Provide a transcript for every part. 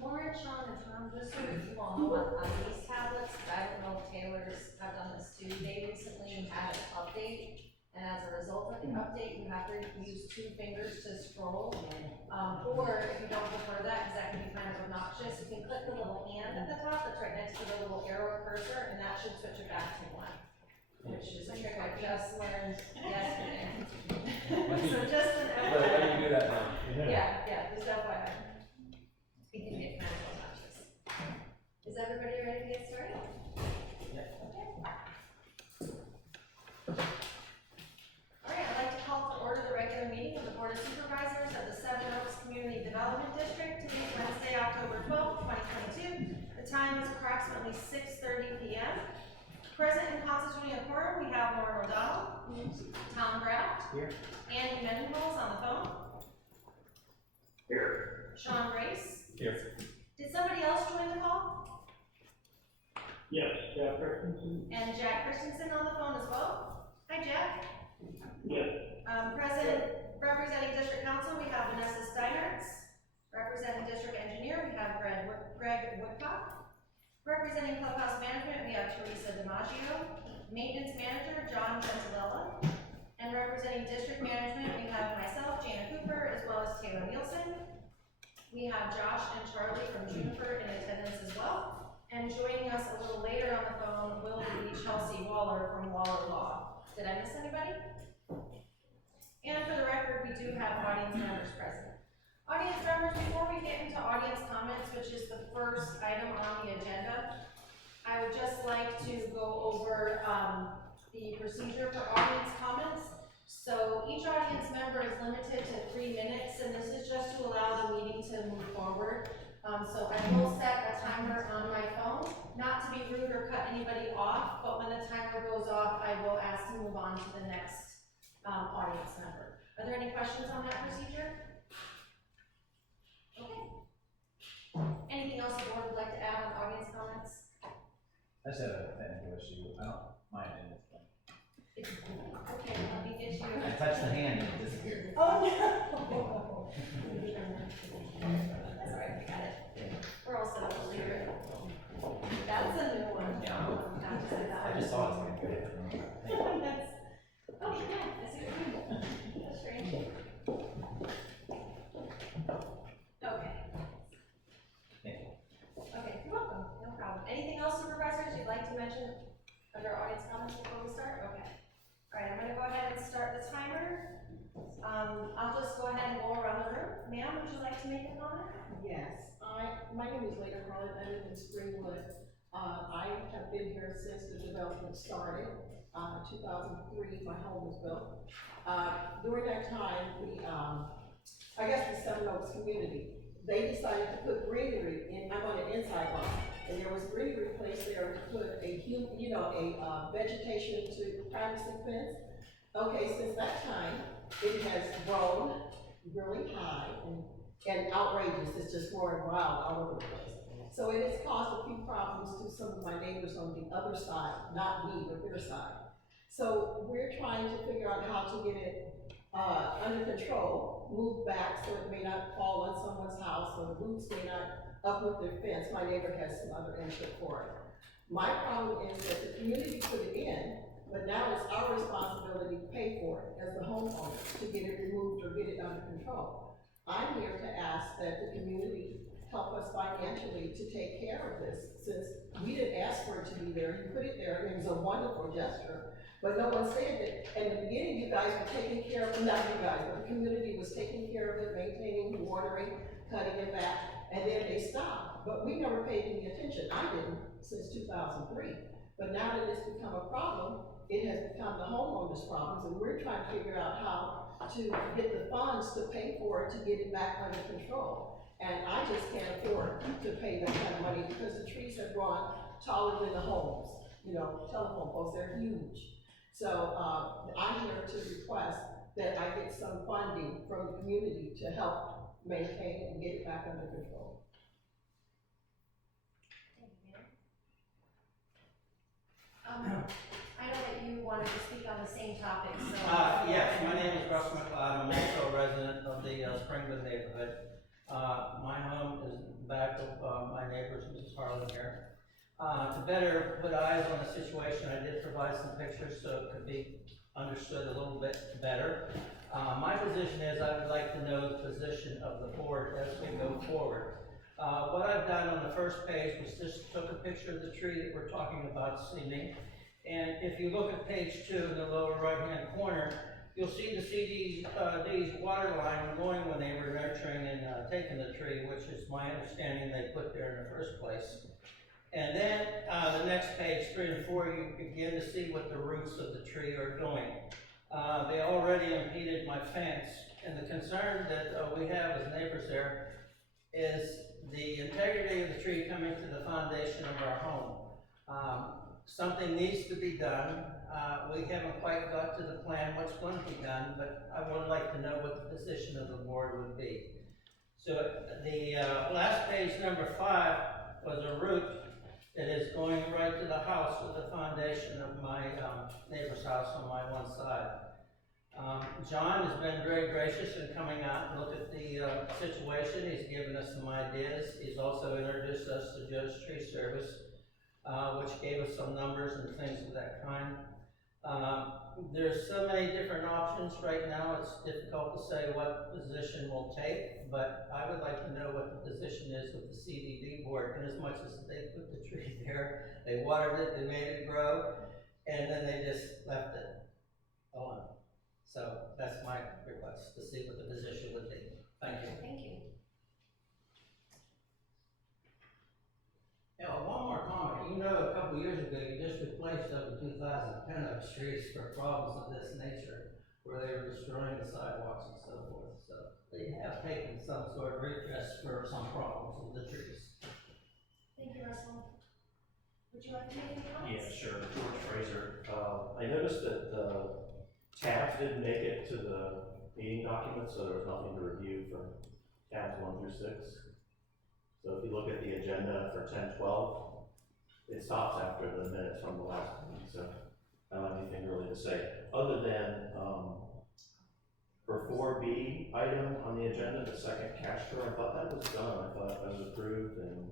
Lauren, Sean, and Tom, just so that you all know, on these tablets, I don't know if Taylor's have done this too, they recently had an update, and as a result of the update, you have to use 2 fingers to scroll. Or if you don't prefer that, because that can be kind of obnoxious, you can click the little hand at the top that's right next to the little arrow cursor, and that should switch it back to 1. Which is a trick I just learned yesterday. So just an FYI. Let me do that now. Yeah, just FYI. It can get kind of obnoxious. Is everybody ready to get started? Yeah. Okay. All right, I'd like to call to order the regular meeting of the Board of Supervisors of the Seven Oaks Community Development District. Today is Wednesday, October 12th, 2022. The time is approximately 6:30 p.m. Present and constituting a quorum, we have Lauren O'Donnell, Tom Graft, Here. Andy Mendenhall on the phone, Here. Sean Race. Here. Did somebody else join the call? Yes, Jack Christensen. And Jack Christensen on the phone as well. Hi, Jack. Yes. Present, representing District Council, we have Vanessa Steinertz. Representing District Engineer, we have Greg Woodcock. Representing Clubhouse Management, we have Teresa DiMaggio. Maintenance Manager, John Gentilella. And representing District Management, we have myself, Jana Cooper, as well as Taylor Nielsen. We have Josh and Charlie from Juniper in attendance as well. And joining us a little later on the phone will be Chelsea Waller from Waller Law. Did I miss anybody? And for the record, we do have audience members present. Audience members, before we get into audience comments, which is the first item on the agenda, I would just like to go over the procedure for audience comments. So each audience member is limited to 3 minutes, and this is just to allow the meeting to move forward. So I will set a timer on my phone, not to be rude or cut anybody off, but when the timer goes off, I will ask to move on to the next audience member. Are there any questions on that procedure? Okay. Anything else the board would like to add on audience comments? I just have a technical issue. I don't mind it. Okay, let me get you. I touched the hand and it disappeared. Oh, no. That's all right, I got it. We're all set up to leave it. That's a new one. Yeah. I just saw it. That's, oh, yeah, I see what you mean. That's strange. Okay. Okay, you're welcome, no problem. Anything else, supervisors, you'd like to mention under audience comments before we start? Okay. All right, I'm gonna go ahead and start the timer. I'll just go ahead and go around the room. Ma'am, would you like to make a comment? Yes, my name is Lena Harlan. I live in Springwood. I have been here since the development started. 2003, my home was built. During that time, I guess the Seven Oaks community, they decided to put greenery in. I'm on the inside line, and there was greenery placed there to put a vegetation to privacy fence. Okay, since that time, it has grown really high and outrageous. It's just growing wild all over the place. So it has caused a few problems to some of my neighbors on the other side, not me, but their side. So we're trying to figure out how to get it under control, move back so it may not fall on someone's house, or the roots may not uproot their fence. My neighbor has some other input for it. My problem is that the community put it in, but now it's our responsibility to pay for it as the homeowner to get it removed or get it under control. I'm here to ask that the community help us financially to take care of this, since we didn't ask for it to be there. You put it there, and it was a wonderful gesture, but no one said that. In the beginning, you guys were taking care of it, not you guys, but the community was taking care of it, maintaining, watering, cutting it back, and then they stopped. but we never paid any attention. I didn't since 2003. But now that it's become a problem, it has become the homeowners' problems, and we're trying to figure out how to get the funds to pay for it, to get it back under control. And I just can't afford to pay that kind of money because the trees have grown taller than the homes. You know, telephone poles, they're huge. So, I'm here to request that I get some funding from the community to help maintain and get it back under control. I know that you wanted to speak on the same topic, so. Yes, my name is Russ McLeod. I'm also a resident of the Springwood neighborhood. My home is back of my neighbor's, Mrs. Harlan here. To better put eyes on the situation, I did provide some pictures so it could be understood a little bit better. My position is I would like to know the position of the board as we go forward. What I've done on the first page was just took a picture of the tree that we're talking about this evening. And if you look at page 2 in the lower right-hand corner, you'll see the CDD's water line going when they were nurturing and taking the tree, which is my understanding they put there in the first place. And then the next page, 3 and 4, you begin to see what the roots of the tree are doing. They already impeded my fence, and the concern that we have as neighbors there is the integrity of the tree coming to the foundation of our home. Something needs to be done. We haven't quite got to the plan what's going to be done, but I would like to know what the position of the board would be. So the last page, number 5, was a root that is going right to the house or the foundation of my neighbor's house on my one side. John has been very gracious in coming out and look at the situation. He's given us some ideas. He's also introduced us to Joe's Tree Service, which gave us some numbers and things of that kind. There's so many different options right now, it's difficult to say what position we'll take, but I would like to know what the position is with the CDD board. And as much as they put the tree there, they watered it, they made it grow, and then they just left it alone. So that's my request, to see what the position would be. Thank you. Thank you. Yeah, one more comment. You know, a couple of years ago, you just replaced over 2,010 of the streets for problems of this nature, where they were destroying the sidewalks and so forth. So they have taken some sort of redress for some problems with the trees. Thank you, Russell. Would you like to make any comments? Yeah, sure. George Fraser. I noticed that the tabs didn't make it to the meeting documents, so there was nothing to review for tabs 1 through 6. So if you look at the agenda for 10-12, it stops after the minutes from the last meeting, so I don't have anything really to say. Other than, for 4B item on the agenda, the second cash drawer, I thought that was done. I thought that was approved and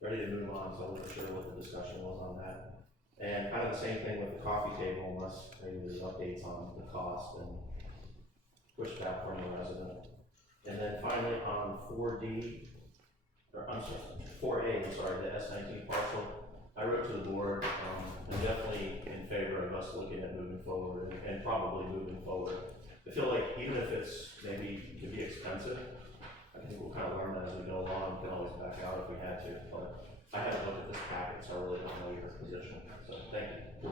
ready to move on, so I wasn't sure what the discussion was on that. And kind of the same thing with the coffee table, unless maybe there's updates on the cost and pushback from the resident. And then finally on 4D, I'm sorry, 4A, I'm sorry, the S19 parcel, I wrote to the board, I'm definitely in favor of us looking at moving forward and probably moving forward. I feel like even if it's maybe could be expensive, I think we'll kind of learn that as we go along. We can always back out if we had to, but I haven't looked at this packet, so I really don't know your position, so thank you.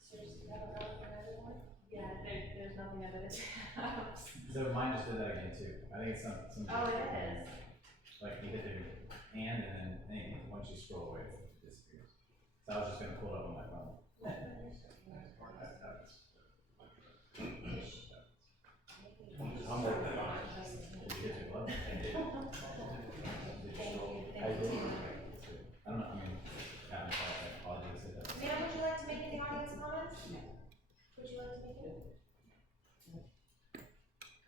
So just have a vote for everyone? Yeah, there's nothing evidence. So mine just did that again too. I think it's some. Oh, it is. Like you hit the and then anything, once you scroll away, it disappears. So I was just gonna pull it up on my phone. I'm working on it. Did you get to what? I did. I did. I don't know, I mean, I apologize. Ma'am, would you like to make any audience comments? Would you like to make any?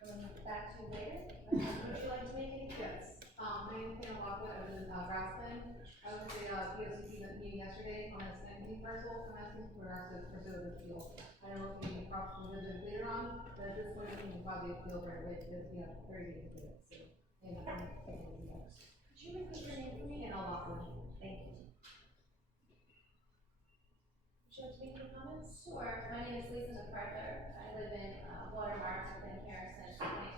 Going back to later, would you like to make any? Yes, my name is Pam Lockwood, I was in Grafton. I was at the POCC meeting yesterday on this 19 parcel, I'm asking for us to pursue this appeal. I know it's going to be probably revision later on, but at this point, I think we probably appeal for it, because, you know, very easy to do it, so. And Could you repeat your name for me? And I'll lock it. Thank you. Would you like to make any comments? Sure. My name is Lisa McArthur. I live in Watermark within here since 2012.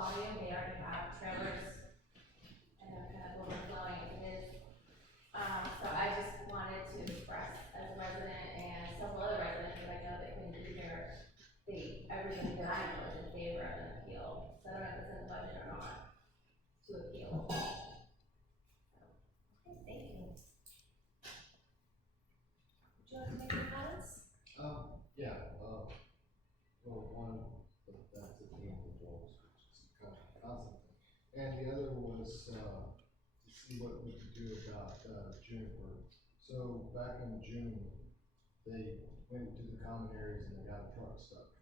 volume, they already have trailers, and they're kind of overflowing as it is. So I just wanted to express as a resident and several other residents that I know that couldn't be here, everybody that I know is in favor of an appeal. So I don't know if it's in the budget or not, to appeal. Okay, thank you. Would you like to make any comments? Well, one, that's the theme of the goals, which is kind of constant. And the other was, to see what we could do about, juniper. So back in June, they went to the common areas and they got a truck stuck.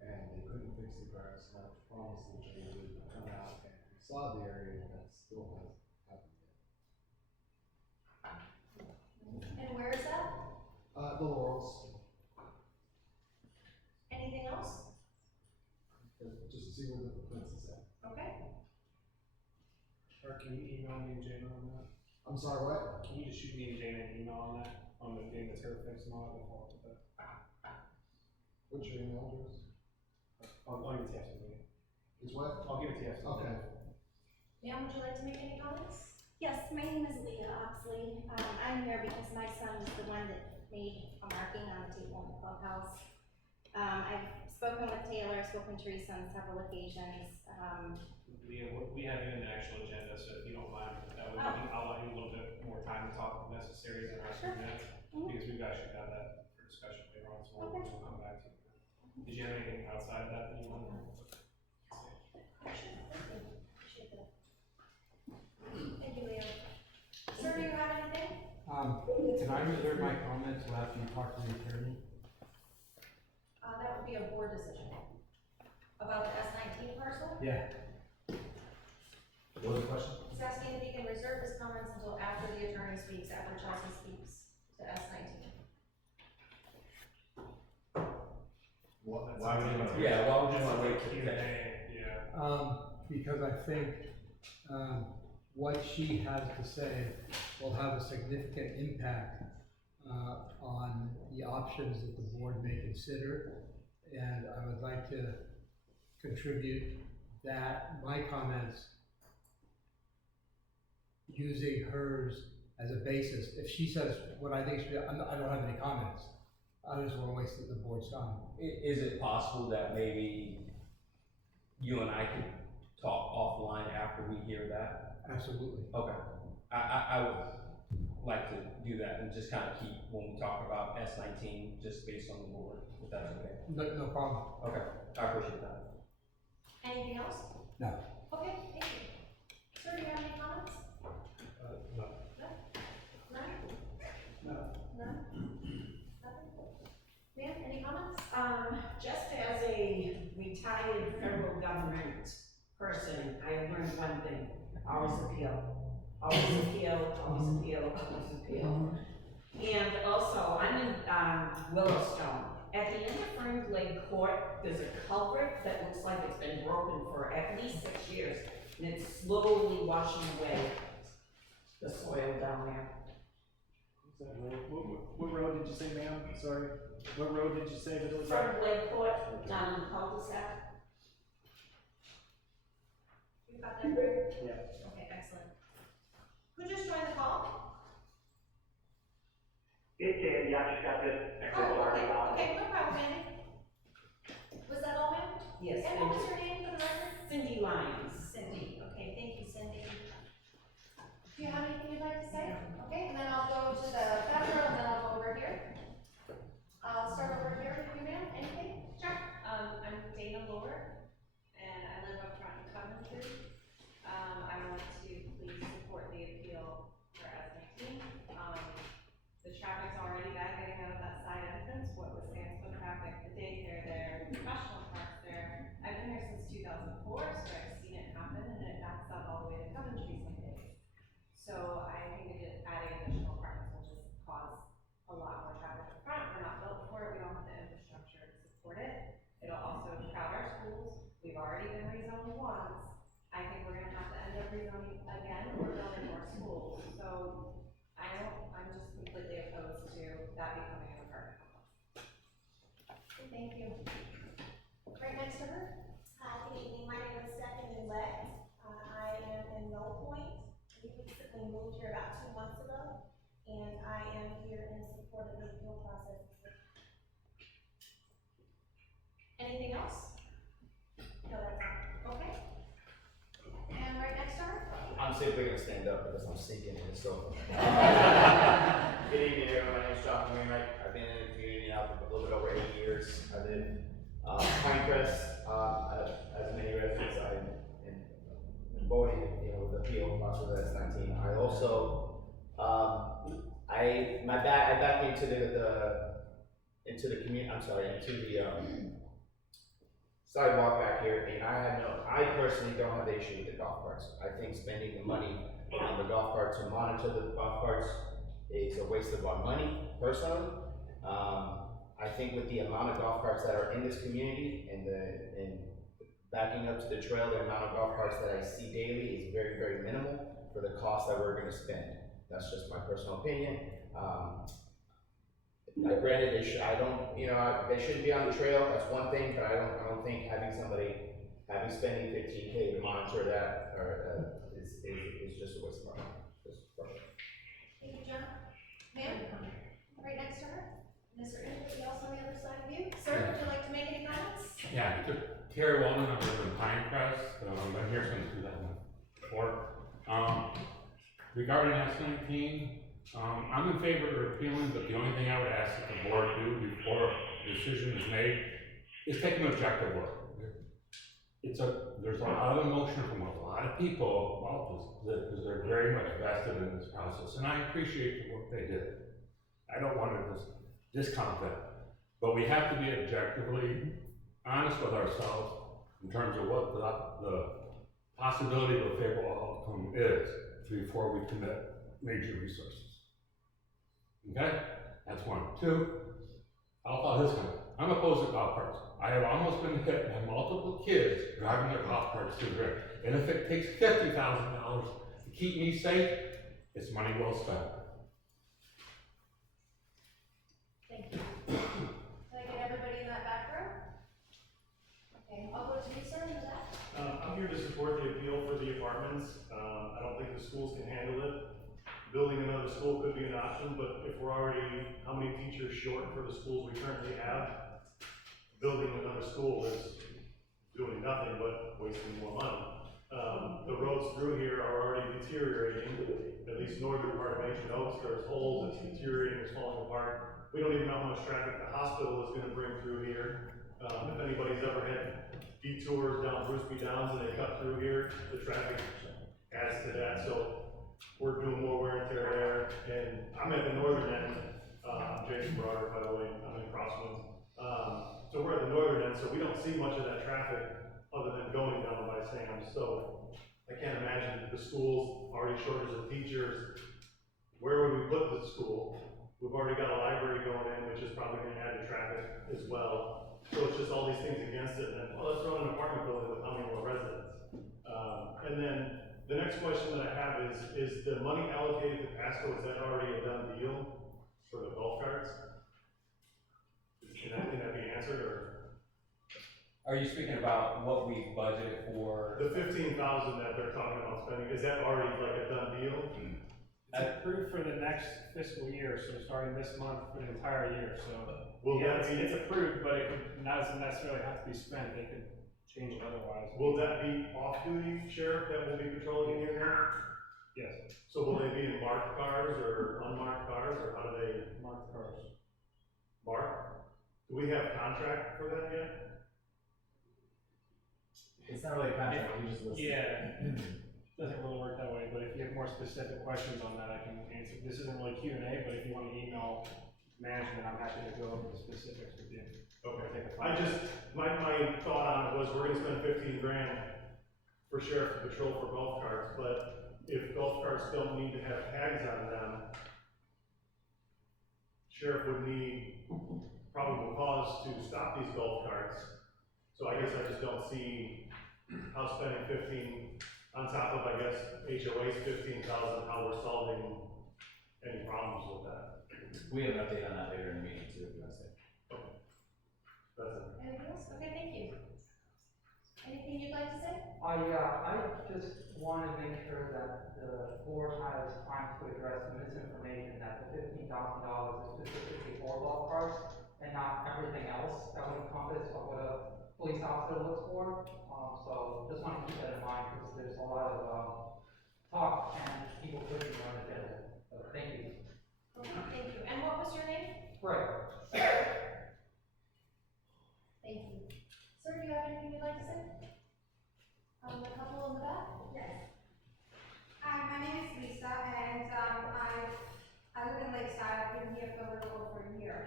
And they couldn't fix the grass, and I was promised that they would come out and sod the area, and that still hasn't happened yet. And where is that? The Laurels, Anything else? just to see where the fence is at. Okay. Or can you email me and Jana on that? I'm sorry, what? Can you just shoot me and Jana an email on that, on the thing that's her fix and all that, we'll follow up with that. What's your email address? I'll give it to you after the meeting. It's what? I'll give it to you after the Okay. meeting. Ma'am, would you like to make any comments? Yes, my name is Leah Oxley. I'm here because my son was the one that made a marking on the table in the clubhouse. I've spoken with Taylor, spoken to Teresa on several occasions. We have it in the actual agenda, so if you don't mind, that way I'll let you a little bit more time to talk if necessary than the rest of the minutes. Because we've actually got that for discussion later on, so we'll come back to it. Did you have anything outside of that that you wanted to say? Thank you, Leah. Sir, do you have anything? Can I reserve my comments till after you talk to the attorney? That would be a board decision. About the S19 parcel? Yeah. What was the question? He's asking if he can reserve his comments until after the attorney speaks, after Chelsea speaks to S19. Why would you want to? Yeah, why would you wanna wait till Q&A, yeah. Because I think, what she has to say will have a significant impact, on the options that the board may consider. And I would like to contribute my comments, using hers as a basis. If she says what I think should be, I don't have any comments. I just want to waste the board's time. Is it possible that maybe you and I could talk offline after we hear that? Absolutely. Okay. I would like to do that and just kind of keep, when we talk about S19, just based on the board, if that's okay. No problem. Okay, I appreciate that. Anything else? No. Okay, thank you. Sir, do you have any comments? No. None? No. None? Nothing? Ma'am, any comments? Just as a retired federal government person, I have learned one thing: always appeal. Always appeal, always appeal, always appeal. And also, I'm in Willowstone. At the end of Fern Lake Court, there's a culvert that looks like it's been broken for at least 6 years, and it's slowly washing away the soil down there. What's that road? What road did you say, ma'am? Sorry. What road did you say that it was on? Fern Lake Court, down in the cul-de-sac. You got that, Greg? Yeah. Okay, excellent. Who just joined the call? It's Andy, I just got this. Oh, okay, no problem, Andy. Was that all, ma'am? Yes, And what was your name for the record? Cindy Lyons. Cindy, okay, thank you, Cindy. Do you have anything you'd like to say? Okay, and then I'll go to the back row, and then I'll go over here. I'll start over here with you, ma'am, anything? Sure. I'm Dana Lord, and I live up front in Coventry. I want to please support the appeal for S19. The traffic's already bad getting out of that side entrance, what with Sandsville traffic, the daycare there, professional parks there. I've been here since 2004, so I've seen it happen, and it backs up all the way to Coventry some days. So I think adding additional apartments will just cause a lot more traffic up front. We're not built for it, we don't have the infrastructure to support it. It'll also crowd our schools. We've already been rezoned once. I think we're gonna have to end up rezoning again, or building more schools. So I'm just completely opposed to that becoming an apartment complex. Thank you. Right next to her? Good evening, my name is Stephanie appeal process. Anything else? No, that's all. Okay. And right next to her? I'm simply gonna stand up because I'm sinking in it, so. Good evening, everyone, my name's John Wainwright, I've been in the community now for a little bit over 8 years. I live in Pinecrest, as many residents, I'm voting, the appeal process of S19. I also, I back into the sidewalk back here, and I personally don't have the issue with the golf carts. I think spending the money on the golf carts to monitor the golf carts is a waste of our money, personally. I think with the amount of golf carts that are in this community and backing up to the trail, the amount of golf carts that I see daily is very, very minimal for the cost that we're gonna spend. That's just my personal opinion. Granted, they shouldn't be on the trail, that's one thing, but I don't think spending $15K to monitor that, is just a waste of money. Thank you, John. Ma'am? Right next to her? And is there anybody else on the other side of you? Sir, would you like to make any comments? Yeah, Terry Wellman, I live in Pinecrest, I've been here since 2004. Regarding S19, I'm in favor of appealing, but the only thing I would ask that the board do before a decision is made is take an objective look. There's a lot of emotion from a lot of people about this, because they're very much vested in this process, and I appreciate the work they did. I don't want to discount that, but we have to be objectively honest with ourselves in terms of what the possibility of a favorable outcome is before we commit major resources. Okay? That's one. Two, I'll follow this one. I'm opposed to golf carts. I have almost been hit by multiple kids driving their golf carts through here. And if it takes $50,000 to keep me safe, it's money well spent. Thank you. Can I get everybody in that back row? Okay, I'll go to you, sir, in the back. I'm here to support the appeal for the apartments. I don't think the schools can handle it. Building another school could be an option, but if we're already, how many teachers short for the schools we currently have? Building another school is doing nothing but wasting more money. The roads through here are already deteriorating, at least northern part of Ancient Oaks, there's holes, it's deteriorating, it's falling apart. We don't even know how much traffic the hospital is gonna bring through here. If anybody's ever had detours down Bruce B. Downs and they cut through here, the traffic adds to that, so we're doing more wear and tear there, and I'm at the northern end. I'm Jason Broderick, by the way, I'm in Crosswinds. So we're at the northern end, so we don't see much of that traffic other than going down by Sam's. So I can't imagine the schools already shortage of teachers. Where would we put the school? We've already got a library going in, which is probably gonna add to traffic as well. So it's just all these things against it, and then, well, let's run an apartment building with how many more residents? And then the next question that I have is the money allocated to Pasco, is that already a done deal for the golf carts? Can that be answered, or? Are you speaking about what we budgeted for? The $15,000 that they're talking about spending, is that already like a done deal? It's approved for the next fiscal year, so starting this month for the entire year, so. It's approved, but it doesn't necessarily have to be spent, they could change it otherwise. Will that be off-duty sheriff that will be patrolling in here now? Yes. So will they be in marked cars or unmarked cars, or how do they? Marked cars. Marked? Do we have contract for that yet? It's not really a contract, we just listen. Yeah, doesn't really work that way, but if you have more specific questions on that, I can answer. This isn't really Q&A, but if you want to email management, I'm happy to go over the specifics with you. Okay, my thought on it was, we're gonna spend 15 grand for sheriff to patrol for golf carts, but if golf carts don't need to have tags on them, sheriff would need probable cause to stop these golf carts. So I guess I just don't see how spending 15 on top of, I guess, HOA's 15,000, how we're solving any problems with that. We have an update on that later in the meeting too, if you want to say. Okay. That's it. Anything else? Okay, thank you. Anything you'd like to say? I just want to make sure that the board has time to address the misinformation that the $15,000 is specifically for golf carts and not everything else that would encompass of what a police officer looks for. So just want to keep that in mind because there's a lot of talk and people pushing on the agenda. So thank you. Okay, thank you. And what was your name? Right. Thank you. Sir, do you have anything you'd like to say? The couple in the back? Yes. Hi, my name is Lisa, and I live in Lakeside. I've been here for a little over a year.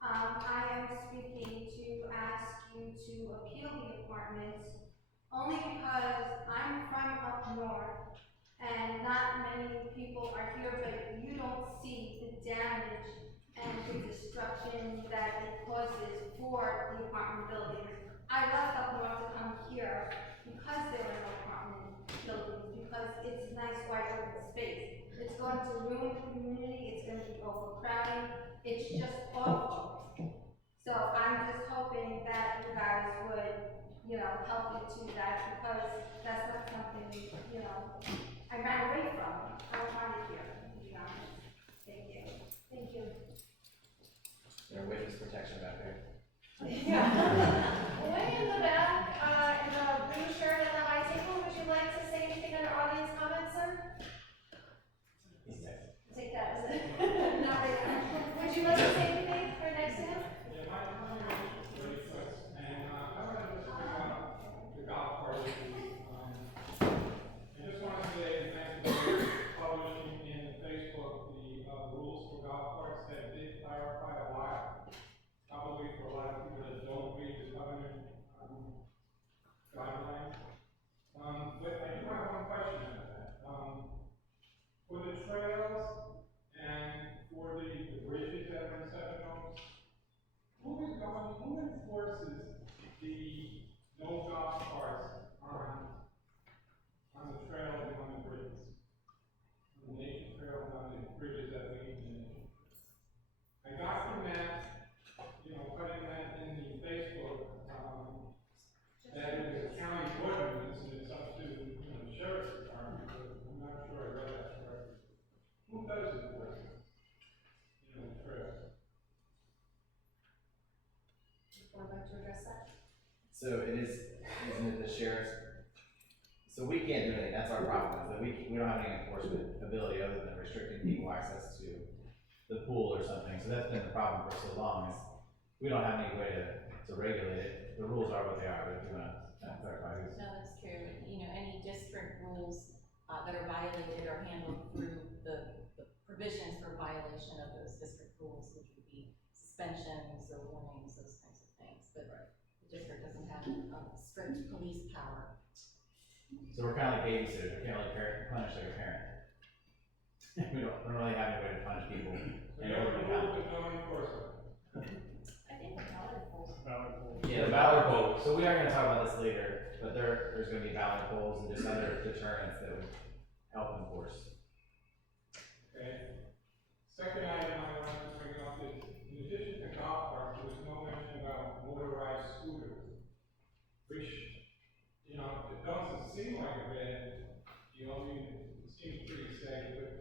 I am speaking to ask you to appeal the appointment only because I'm from up north, and not many people are here, but you don't see the damage and the destruction that it causes for the apartment buildings. I left up north to come here because there are no apartment buildings, because it's nice wide open space. It's going to ruin the community, it's going to be overcrowding, it's just awful. So I'm just hoping that you guys would, help me to that, because that's not something, I ran away from. I don't want it here, to be honest. Thank you. Thank you. There's witness protection back there. Way in the back, in the blue shirt at the high table, would you like to say anything under audience comments, sir? Take that as it. Not right now. Would you like to say anything for next to him? Yeah, my name is Wesley, and I want to just bring up the golf cart issue. I just want to say thanks for publishing in Facebook the rules for golf carts that did clarify a lot, probably for a lot of people that don't read the covenant guidelines. But I do have one question about that. For the trails and for the bridges that are in Seven Oaks, who enforces the no golf carts on the trails and on the bridges? On the nature trails and on the bridges that lead to the nature trails. I got the map, putting that in the Facebook, that it was a county ordinance and it's up to, the sheriff's department, but I'm not sure I read that correctly. Who does enforce it? The trails. Would like to address that? So isn't it the sheriff's? So we can't do anything, that's our problem, is that we don't have any enforcement ability other than restricting people access to the pool or something. So that's been the problem for so long, is we don't have any way to regulate it. The rules are what they are, but if you want to clarify these. No, that's true. Any district rules that are violated are handled through the provisions for violation of those district rules, which would be suspensions or warnings, those kinds of things. But the district doesn't have strict police power. So we're kind of like babysitters, we can't really punish like a parent. we don't really have any way to punish people. So you have a rule with no enforcement. I think the ballot polls. Yeah, the ballot poll. So we are going to talk about this later, but there's going to be ballot polls and just other deterrents that would help enforce. Okay. Second item I wanted to bring up is, in addition to golf carts, there was no mention about motorized scooters, which, it doesn't seem like a bad deal. I mean, it seems pretty safe, but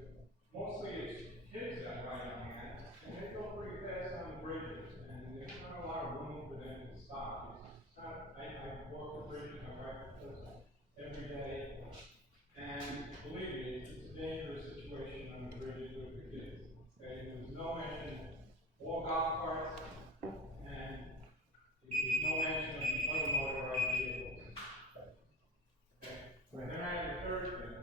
mostly it's kids that ride on that, and they go pretty fast on the bridges, and there's not a lot of room for them to stop. I walk the bridge with my wife every day, and believe me, it's a dangerous situation on the bridges with the kids. Okay, there was no mention of all golf carts, and there was no mention of the other motorized vehicles. Okay, and then I have the third thing.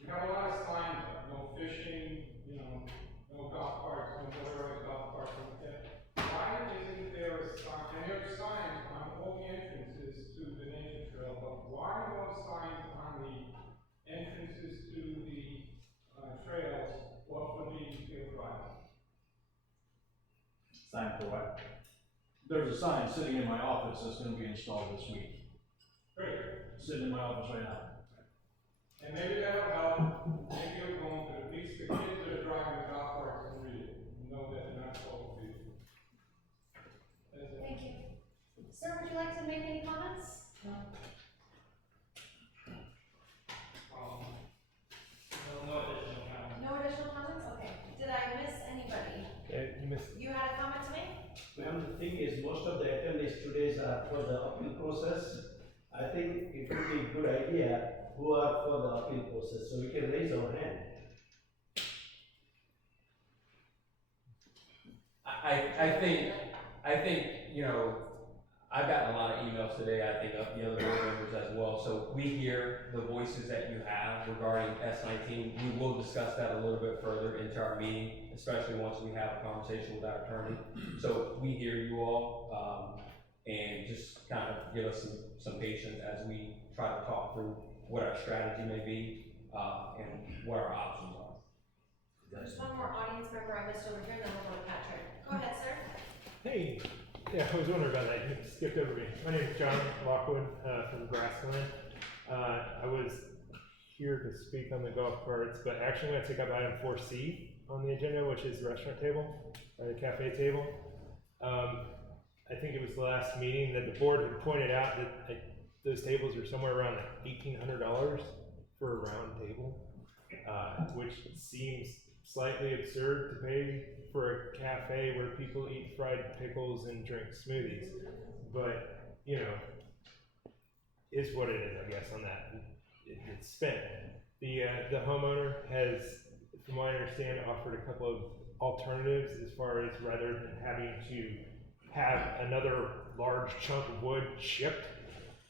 We have a lot of signs up, no fishing, no golf carts, no motorized golf carts like that. Why isn't there a sign, and there are signs on all the entrances to the nature trail, but why no signs on the entrances to the trails or for the field drive? Sign for what? There's a sign sitting in my office that's gonna be installed this week. Great. Sitting in my office right now. And maybe that'll help, maybe you're going, but at least the kids that are driving the golf carts can read it, and know that they're not supposed to be. That's it. Thank you. Sir, would you like to make any comments? No additional comments. No additional comments? Okay. Did I miss anybody? You missed. You had a comment to make? Ma'am, the thing is, most of the attendees today are for the appeal process. I think it would be a good idea who are for the appeal process, so we can raise our hand. I think, you know, I've gotten a lot of emails today, I think, of the other board members as well, so we hear the voices that you have regarding S19. We will discuss that a little bit further into our meeting, especially once we have a conversation with our attorney. So we hear you all, and just kind of give us some patience as we try to talk through what our strategy may be, and what our options are. There's one more audience member I missed over here, and then we'll go to Patrick. Go ahead, sir. Hey, yeah, I was wondering about that. You skipped over me. My name is John Lockwood from Grassland. I was here to speak on the golf carts, but actually I'm going to take up item 4C on the agenda, which is the restaurant table, or the cafe table. I think it was the last meeting that the board had pointed out that those tables are somewhere around $1,800 for a round table, which seems slightly absurd to pay for a cafe where people eat fried pickles and drink smoothies. But, you know, is what it is, I guess, on that. It's spent. The homeowner has, from what I understand, offered a couple of alternatives as far as rather than having to have another large chunk of wood shipped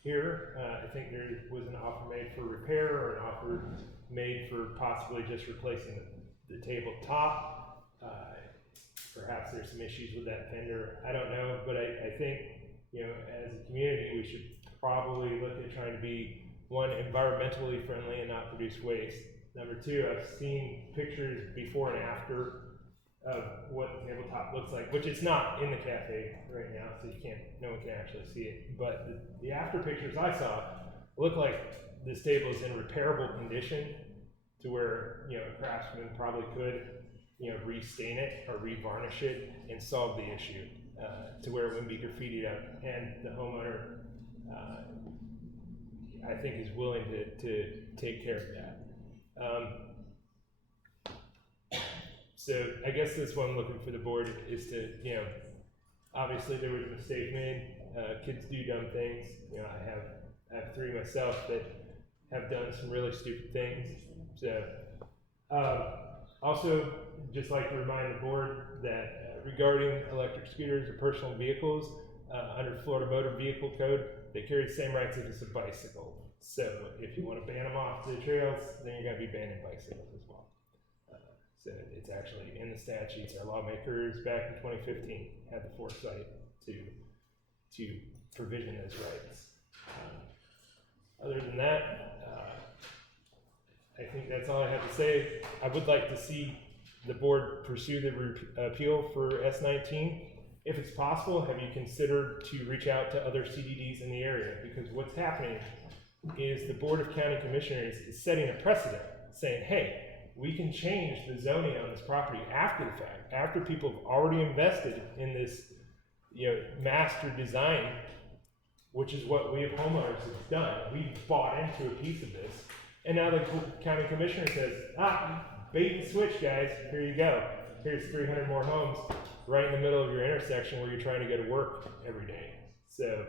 here. I think there was an offer made for repair or an offer made for possibly just replacing the tabletop. Perhaps there's some issues with that vendor. I don't know, but I think, you know, as a community, we should probably look at trying to be, one, environmentally friendly and not produce waste. Number two, I've seen pictures before and after of what the tabletop looks like, which it's not in the cafe right now, so no one can actually see it. But the after pictures I saw look like this table is in repairable condition to where, you know, a craftsman probably could, you know, restain it or revarnish it and solve the issue to where it wouldn't be graffitied up. And the homeowner, I think, is willing to take care of that. So I guess that's what I'm looking for the board is to, you know, obviously there was a mistake made. Kids do dumb things. You know, I have three myself that have done some really stupid things. So also, just like to remind the board that regarding electric scooters or personal vehicles, under Florida Motor Vehicle Code, they carry the same rights as a bicycle. So if you want to ban them off to the trails, then you're going to be banning bicycles as well. So it's actually in the statutes. Our lawmakers back in 2015 had the foresight to provision those rights. Other than that, I think that's all I have to say. I would like to see the board pursue the appeal for S19. If it's possible, have you considered to reach out to other CDDs in the area? Because what's happening is the Board of County Commissioners is setting a precedent, saying, hey, we can change the zoning on this property after the fact, after people have already invested in this, you know, master design, which is what we as homeowners have done. We bought into a piece of this. And now the county commissioner says, bait and switch, guys, here you go. Here's 300 more homes right in the middle of your intersection where you're trying to go to work every day. So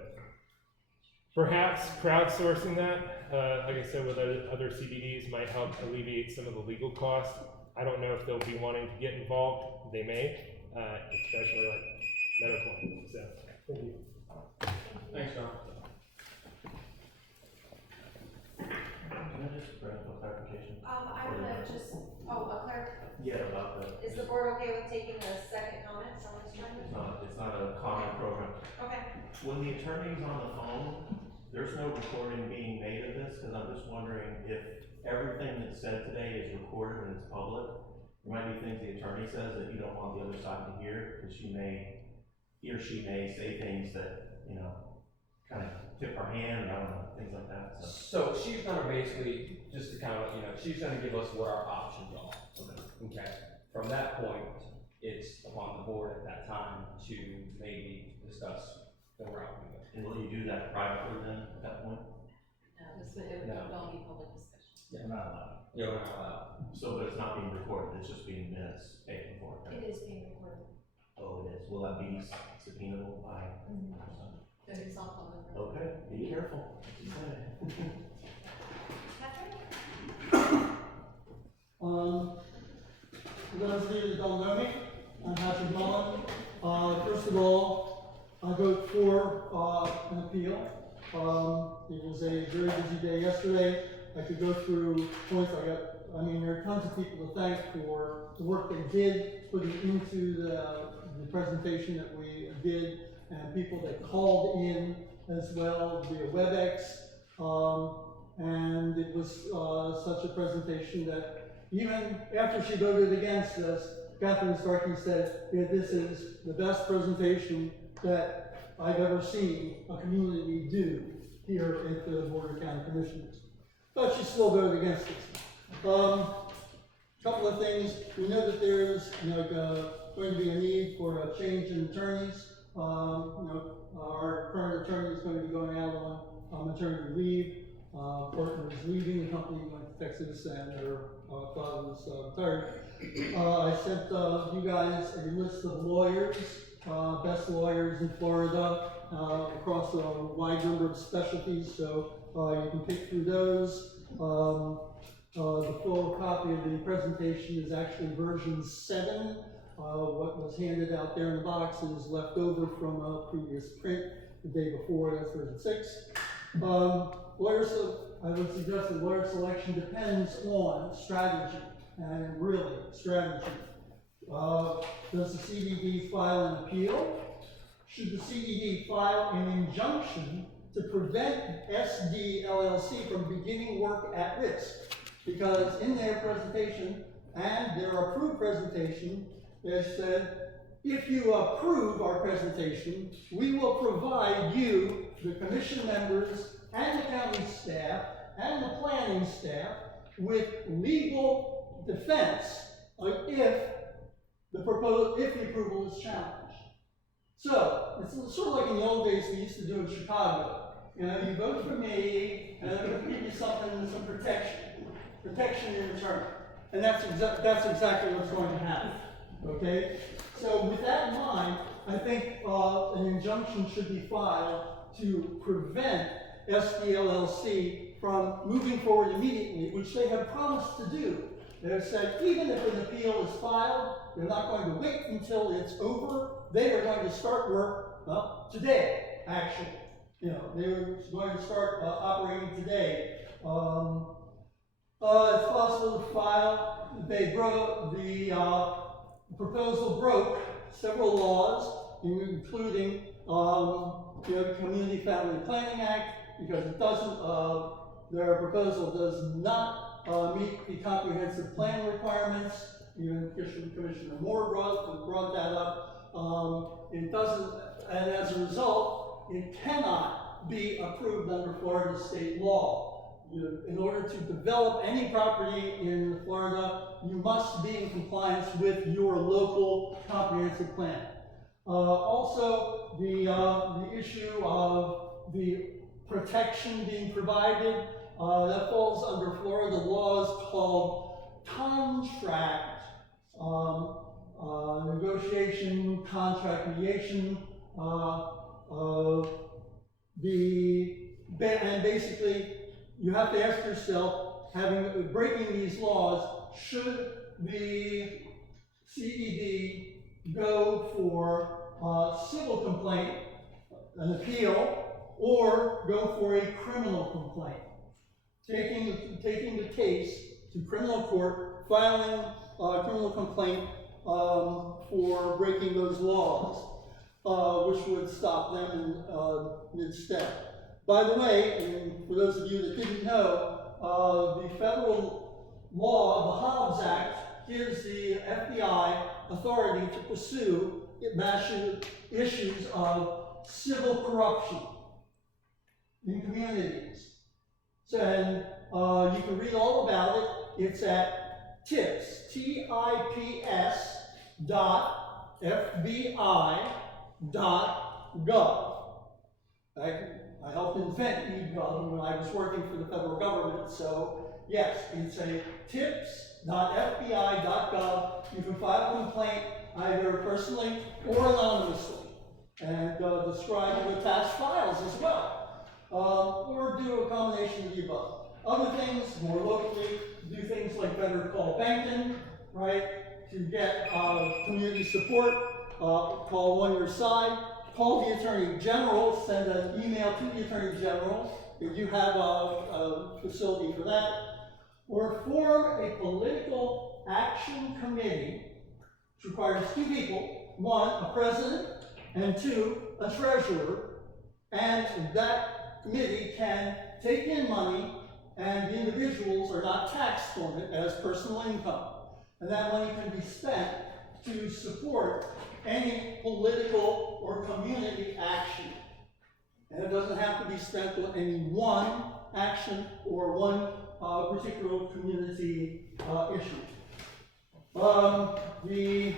perhaps crowdsourcing that, like I said, with other CDDs might help alleviate some of the legal costs. I don't know if they'll be wanting to get involved. They may, especially like Meadowpoint. So, thank you. Thanks, John. Can I just bring up a clarification? I want to just, a clarification. Yeah, about the. Is the board okay with taking a second comment from this time? It's not a comment program. Okay. When the attorney's on the phone, there's no recording being made of this, because I'm just wondering if everything that's said today is recorded and it's public. There might be things the attorney says that you don't want the other side to hear, because he or she may say things that, you know, kind of tip our hand, I don't know, things like that. So she's gonna basically, just to kind of, you know, she's gonna give us what our options are. Okay. From that point, it's upon the board at that time to maybe discuss that we're out with. And will you do that privately then, at that point? No, it would all be public discussion. Yeah, we're not allowed. Yeah, we're not allowed. So, but it's not being recorded, it's just being minutes taken for it? It is being recorded. Oh, it is, will that be subpoenaable by? So it's all public. Okay, be careful. For those of you that don't know me, I'm Patrick Mullen. First of all, I vote for an appeal. It was a very busy day yesterday. I could go through points. There are tons of people to thank for the work they did putting into the presentation that we did, and people that called in as well via WebEx. And it was such a presentation that even after she voted against us, Catherine Starkey said, yeah, this is the best presentation that I've ever seen a community do here at the Board of County Commissioners. But she still voted against us. Couple of things. We know that there's going to be a need for a change in attorneys. Our current attorney is going to be going out on maternity leave. Partner is leaving the company, went to Texas, and her father was retired. I sent you guys a list of lawyers, best lawyers in Florida, across a wide number of specialties, so you can pick through those. The full copy of the presentation is actually version 7. What was handed out there in the box is left over from a previous print the day before, that's version 6. I would suggest that lawyer selection depends on strategy, and really, strategy. Does the CDD file an appeal? Should the CDD file an injunction to prevent SD LLC from beginning work at risk? Because in their presentation, and their approved presentation, they said, if you approve our presentation, we will provide you, the commission members, and the county staff, and the planning staff, with legal defense if the approval is challenged. So, it's sort of like in the old days we used to do in Chicago. You vote for me, and I'm going to give you some protection in return. And that's exactly what's going to happen. Okay? So with that in mind, I think an injunction should be filed to prevent SDLLC from moving forward immediately, which they have promised to do. They have said even if an appeal is filed, they're not going to wait until it's over. They are going to start work today, actually. They're going to start operating today. It's possible to file. The proposal broke several laws, including the Community Family Planning Act, because it doesn't, their proposal does not meet the comprehensive plan requirements. Even Commissioner Moore brought that up. It doesn't, and as a result, it cannot be approved under Florida state law. In order to develop any property in Florida, you must be in compliance with your local comprehensive plan. Also, the issue of the protection being provided, that falls under Florida laws called contract negotiation, contract mediation, and basically, you have to ask yourself, breaking these laws, should the CDD go for a civil complaint, an appeal, or go for a criminal complaint? Taking the case to criminal court, filing a criminal complaint for breaking those laws, which would stop them in mid-step. By the way, and for those of you that didn't know, the federal law, the Hobbs Act, gives the FBI authority to pursue issues of civil corruption in communities. So, and you can read all about it. It's at TIPS, TIPS.FBI.gov. I helped invent eGov when I was working for the federal government, so yes, it's a tips.fbi.gov. You can file a complaint either personally or anonymously, and describe and attach files as well, or do a combination of the above. Other things, more locally, do things like Better Call Benton, right, to get community support. Call One Your Side. Call the Attorney General, send an email to the Attorney General if you have a facility for that, or form a political action committee, which requires 2 people, 1, a president, and 2, a treasurer, and that committee can take in money, and the individuals are not taxed on it as personal income, and that money can be spent to support any political or community action. And it doesn't have to be spent on any one action or one particular community issue. The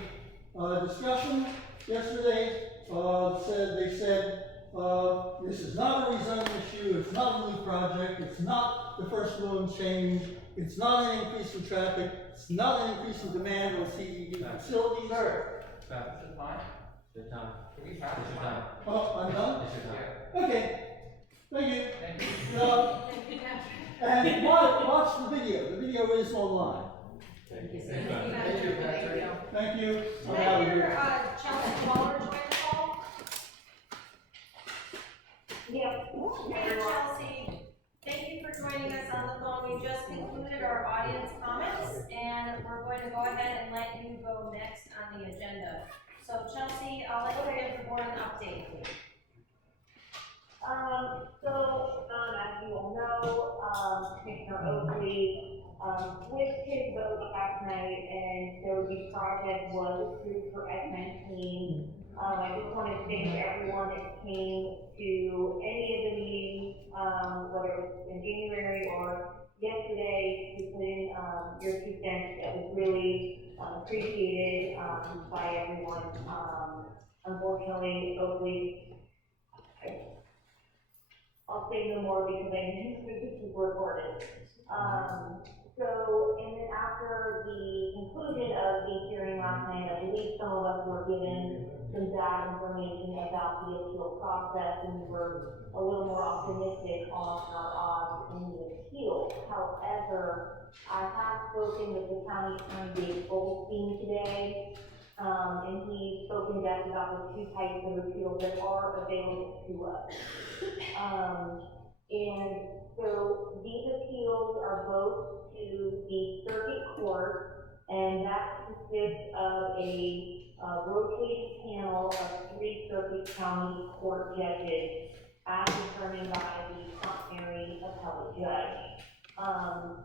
discussion yesterday they said this is not a rezoning issue, it's not a new project, it's not the first zone change, it's not an increase in traffic, it's not an increase in demand on CDD facilities. Sir, is it fine? Good time. Can we pass It's the your mic? time. Oh, I'm done? It's your time. Okay, thank you. Thank you. And watch the video. The video is online. Thank you. Thank you. I'm Can I out of hear, here. Chelsea Waller join the call? Yeah. Hey, Chelsea, thank you for joining us on the phone. We just concluded our audience comments, and we're going to go ahead and let you go next on the agenda. So Chelsea, I'll let you give the board an update, please. As you all know, Commissioner Oakley, switched his vote last night, and so the project was approved for S19. I just want to thank everyone that came to any of the meetings, whether it was in January or yesterday, to put in your 2 cents. That was really appreciated by everyone. Unfortunately, Oakley, I'll say no more because I knew that this was recorded. And then after the conclusion of the hearing last night, I believe some of us were given some bad information about the appeal process, and we were a little more optimistic on our odds in the appeal. However, I have spoken with the county attorney, Dave Goldstein, today, and he spoke in depth about the 2 types of appeals that are available to us. And so these appeals are both to the circuit court, and that consists of a rotating panel of 3 circuit county court judges, as determined by the primary appellate judge.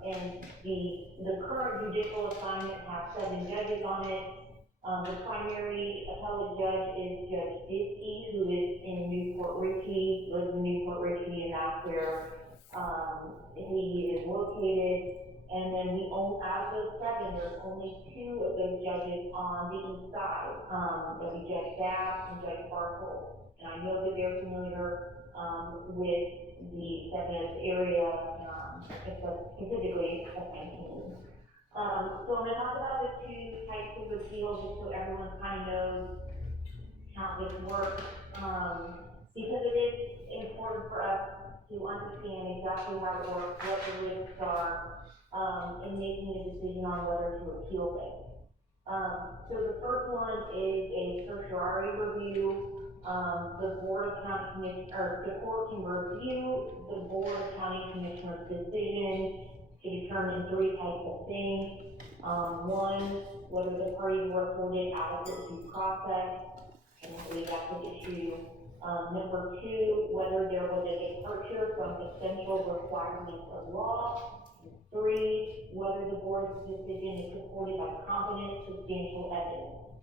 And the current judicial assignment has 7 judges on it. The primary appellate judge is Judge Diskey, who is in Newport Richey, lives in Newport Richey, and that's where he is located. And then out of those 7, there's only 2 of those judges on the east side. There'll be Judge Bass and Judge Bartle. And I know that they're familiar with the Seven area, specifically S19. So I'm going to talk about the 2 types of appeals just so everyone kind of knows how this works, because it is important for us to understand exactly how it works, what the risks are, in making a decision on whether to appeal this. So the first one is a certiorari review. The Board of County Commissioners, or the court can review the Board of County Commissioners' decision to determine 3 types of things. 1, whether the parties were afforded adequate due process, and I believe that's an issue. Number 2, whether there was a departure from essential requirements of law. 3, whether the board's decision is supported by competent, substantial evidence.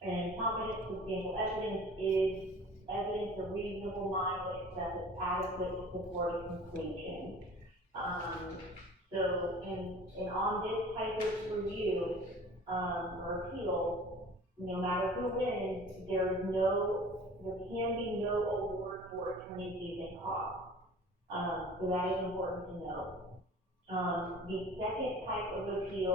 And competent, substantial evidence is evidence a reasonable mind would accept as adequate to support a conclusion. And on this type of review or appeal, no matter who wins, there can be no award for for attorney fees and costs. So that is important to know. The second type of appeal,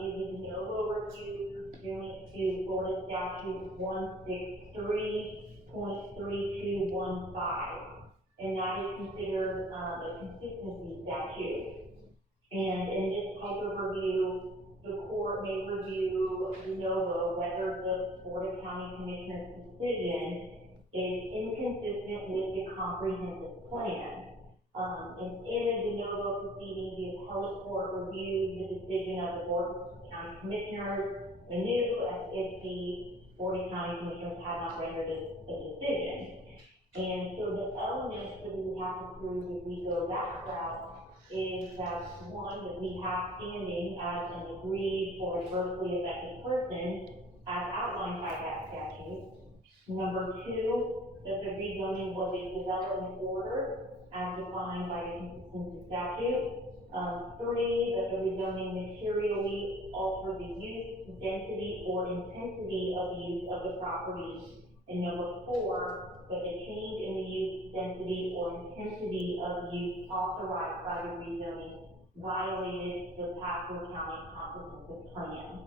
is a de novo review pursuant to Florida Statute 163.3215. And that is considered, a consistency statute. And in this type of review, the court may review de novo whether the Board of County Commissioners' decision is inconsistent with the comprehensive plan. And in a de novo proceeding, the appellate court reviews the decision of the Board of County Commissioners anew as if the Board of County Commissioners had not rendered a decision. And so the elements that we would have to prove if we go that route is that, one, that we have standing as an aggrieved or adversely affected person as outlined by that statute. Number two, that the rezoning was a development order as defined by the consistency statute. Three, that the rezoning materially altered the use, density, or intensity of the use of the property. And number four, that the change in the use, density, or intensity of use authorized by the rezoning violated the Pasco County Comprehensive Plan.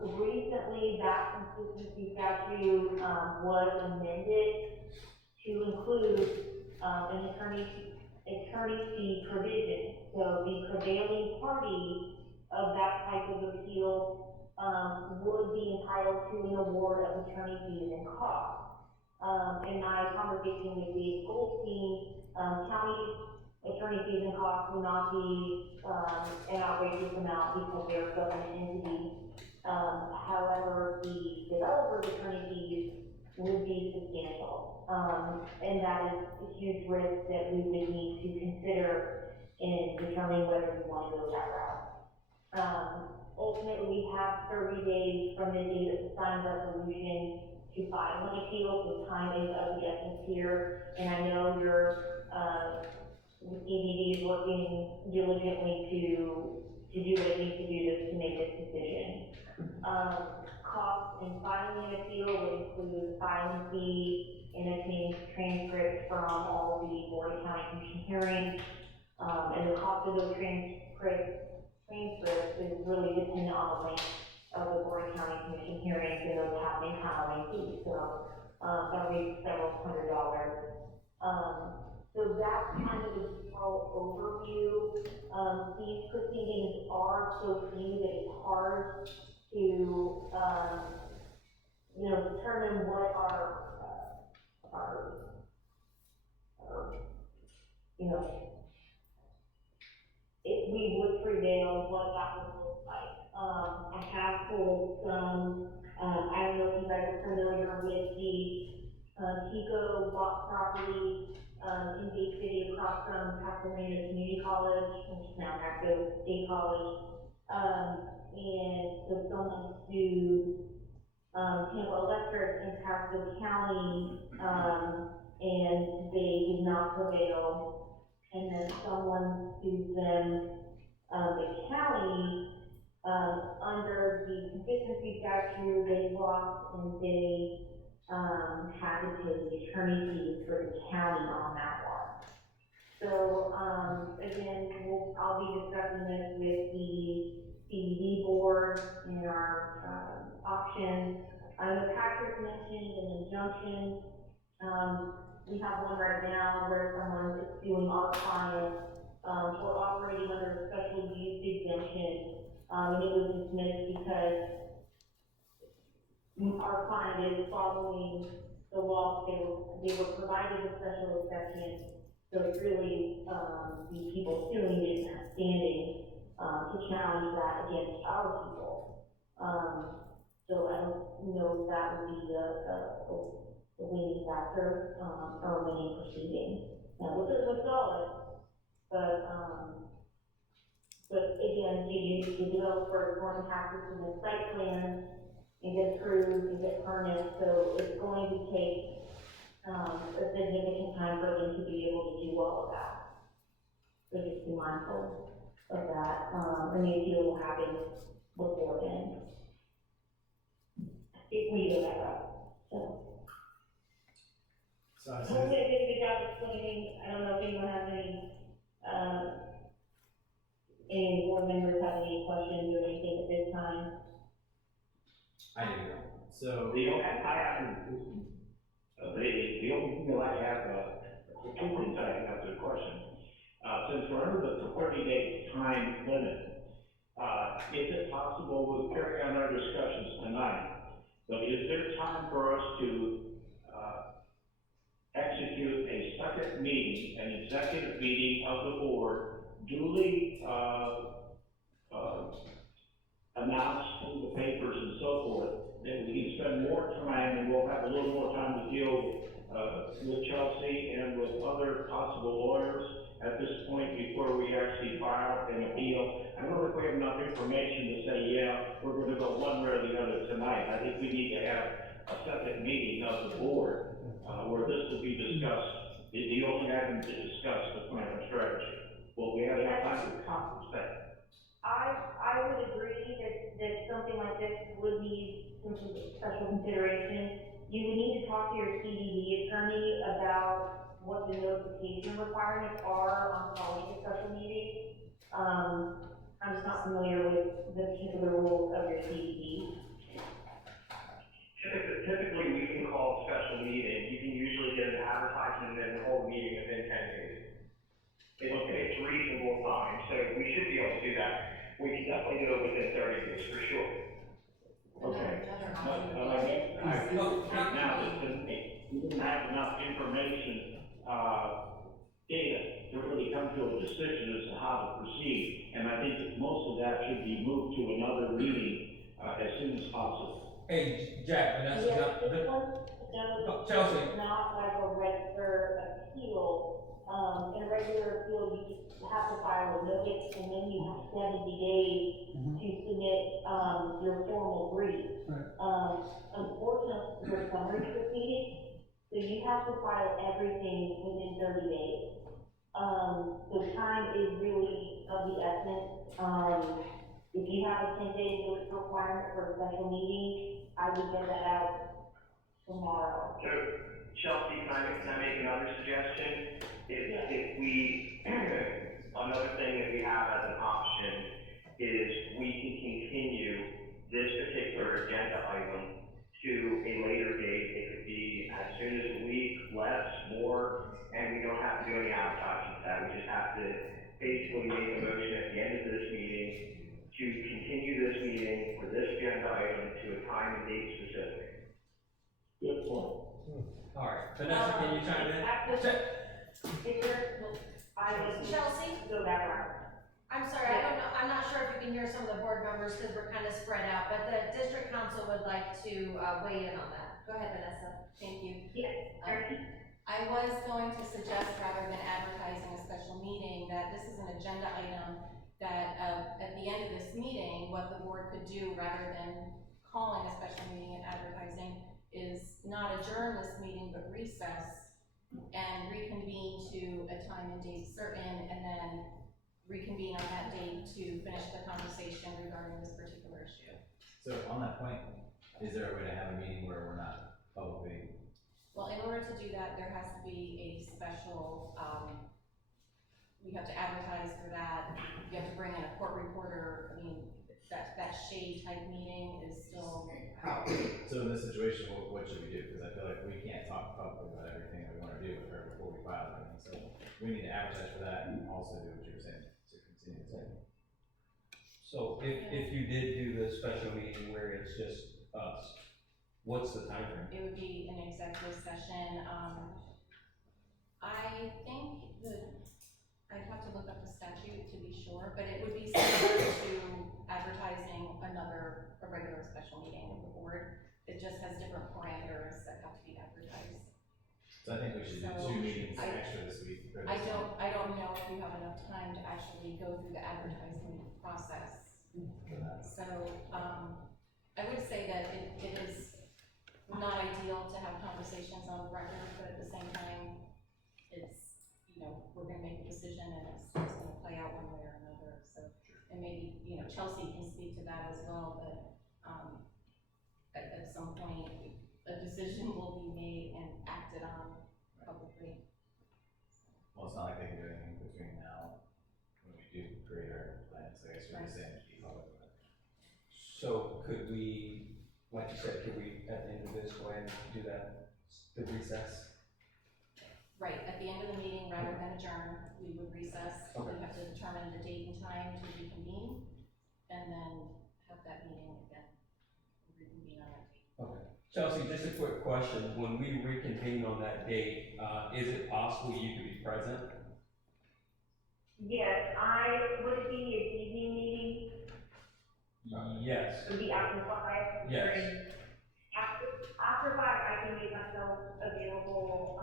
Recently, that consistency statute was amended to include an attorney fee provision. So the prevailing party of that type of appeal would be entitled to an award of attorney fees and costs. In my conversation with the Goldstein, county attorney fees and costs will not be an outrageous amount because they're a government entity. However, the developer's attorney fees would be substantial. And that is a huge risk that we would need to consider in determining whether we want to go that route. Ultimately, we have 30 days from the date of the signed resolution to file an appeal, so time is of the essence here. And I know the CDD is working diligently to do what it needs to do to make this decision. Costs in filing an appeal would include filing fee and obtaining transcripts from all of the Board of County Commission hearings. And the cost of those transcripts is really dependent on the length of the Board of County Commission hearings and those happening Halloween fees. So, that'll be several $100s. So that's kind of the general overview. These proceedings are so few that it's hard to, determine what our if we would prevail, what that would look like. I have pulled some, I don't know if you guys are familiar with the Tico block property in Bay City across from Castlemaine Community College, which is now Pasco State College. And so someone sued Tampa Electric in Pasco County, and they did not prevail. And then someone sued them, the county, under the consistency statute, they lost and they had to pay the attorney fees for the county on that one. So, again, I'll be discussing this with the CDD board in our options. The Patrick mentioned an injunction. We have one right now where someone is suing our client for operating under a special use exemption, and it was dismissed because our client is following the law. They were provided a special exception, so it's really the people suing didn't have standing to challenge that against our people. So I don't know if that would be the winning factor, or winning proceeding. Which is solid, but again, the developer is going to have to submit site plans and get approved and get permits, so it's going to take a significant time for them to be able to do all of that. So just be mindful of that, and the appeal will happen before then. If we go that route, so. So I Hopefully I did a good job explaining. I don't know if anyone has any board members have any questions or anything at this time. I do. So The only thing I have, two things I have to the question. Since we're under the 30-day time limit, is it possible we'll carry on our discussions tonight, but is there time for us to execute a second meeting, an executive meeting of the board, duly announced in the papers and so forth, that we can spend more time and we'll have a little more time to deal with Chelsea and with other possible lawyers at this point before we actually file an appeal? I don't know if we have enough information to say, yeah, we're going to go one way or the other tonight. I think we need to have a second meeting of the board where this will be discussed. The only item to discuss the plan of strategy. Well, we have enough time to compensate. I would agree that something like this would need some special consideration. You would need to talk to your CDD attorney about what the notification requirements are on calling a special meeting. I'm just not familiar with the particular rules of your CDD. Typically, we can call a special meeting. You can usually get an advertisement and then hold a meeting within 10 days. It's reasonable time, so we should be able to do that. We can definitely do it within 30 days, for sure. Okay. Now, we didn't have enough information, data to really come to a decision as to how to proceed. And I think that most of that should be moved to another meeting, as soon as possible. Hey, Jack, Vanessa, Yes, this one, Chelsea. it's not like a regular appeal. In a regular appeal, you just have to file a notice, and then you have 70 days to submit, your formal brief. Unfortunately, for summary proceedings, so you have to file everything within 30 days. So time is really of the essence. If you have a 10-day notice requirement for a special meeting, I would get that out tomorrow. So, Chelsea, can I make another suggestion? If we, another thing that we have as an option is we can continue this particular agenda item to a later date. It could be as soon as a week, less, more, and we don't have to do any advertising for that. We just have to basically make a motion at the end of this meeting to continue this meeting for this agenda item to a time and date specific. Good point. All right, Vanessa, can you chime in? Chelsea? Go back around. I'm sorry, I don't know, I'm not sure if you can hear some of the board members because we're kind of spread out, but the district council would like to weigh in on that. Go ahead, Vanessa. Thank you. Yes. I was going to suggest, rather than advertising a special meeting, that this is an agenda item that, at the end of this meeting, what the board could do, rather than calling a special meeting and advertising, is not adjourn this meeting, but recess and reconvene to a time and date certain, and then reconvene on that date to finish the conversation regarding this particular issue. So on that point, is there a way to have a meeting where we're not publicly? Well, in order to do that, there has to be a special, we have to advertise for that. You have to bring in a court reporter. I mean, that shade type meeting is still out. So in this situation, what should we do? Because I feel like we can't talk publicly about everything that we want to do with her before we file anything. So we need to advertise for that and also do what you were saying to continue the same. So if you did do the special meeting where it's just us, what's the time frame? It would be an executive session. I think I'd have to look up the statute to be sure, but it would be similar to advertising a regular special meeting of the board. It just has different parameters that have to be advertised. So I think we should do 2 meetings extra this week. I don't know if you have enough time to actually go through the advertising process. So, I would say that it is not ideal to have conversations on record, but at the same time, it's, we're gonna make a decision and it's gonna play out one way or another, so. And maybe, Chelsea can speak to that as well, but, at some point, a decision will be made and acted on. publicly. Well, it's not like they can do anything between now, when we do create our plans, I guess we're just saying to be public. So could we, like you said, could we, at the end of this, go ahead and do that, the recess? Right, at the end of the meeting, rather than adjourn, we would recess. Okay. We have to determine the date and time to reconvene, and then have that meeting again, reconvene on that date. Okay. Chelsea, just a quick question. When we reconvene on that date, is it possible you could be present? Yes, would it be an evening meeting? Yes. Would it be after 5? Yes. After 5, I can make myself available,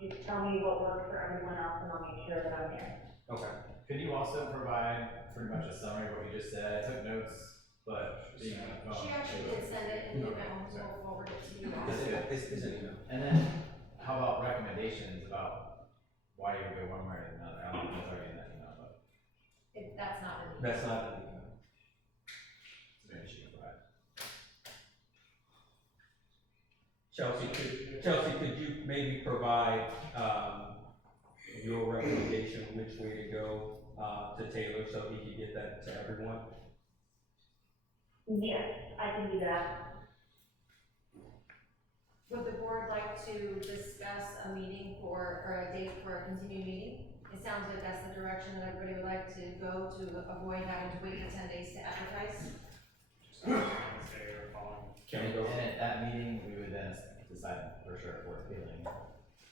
just tell me what works for everyone else and I'll make sure that I'm there. Okay. Could you also provide pretty much a summary of what you just said? I took notes, but being on the phone. She actually did send it in the email, so we'll forward it to you. It's an email. And then, how about recommendations about why you would go one way or another? I don't know if it's already in that email, but That's not in the. That's not an email. maybe she can provide. Chelsea, could you maybe provide, your recommendation, which way to go, to Taylor, so he can get that to everyone? Yes, I can do that. Would the board like to discuss a meeting or a date for a continued meeting? It sounds like that's the direction that everybody would like to go to avoid having to wait the 10 days to advertise. Wednesday or following. Can we go? And at that meeting, we would then decide for sure if we're appealing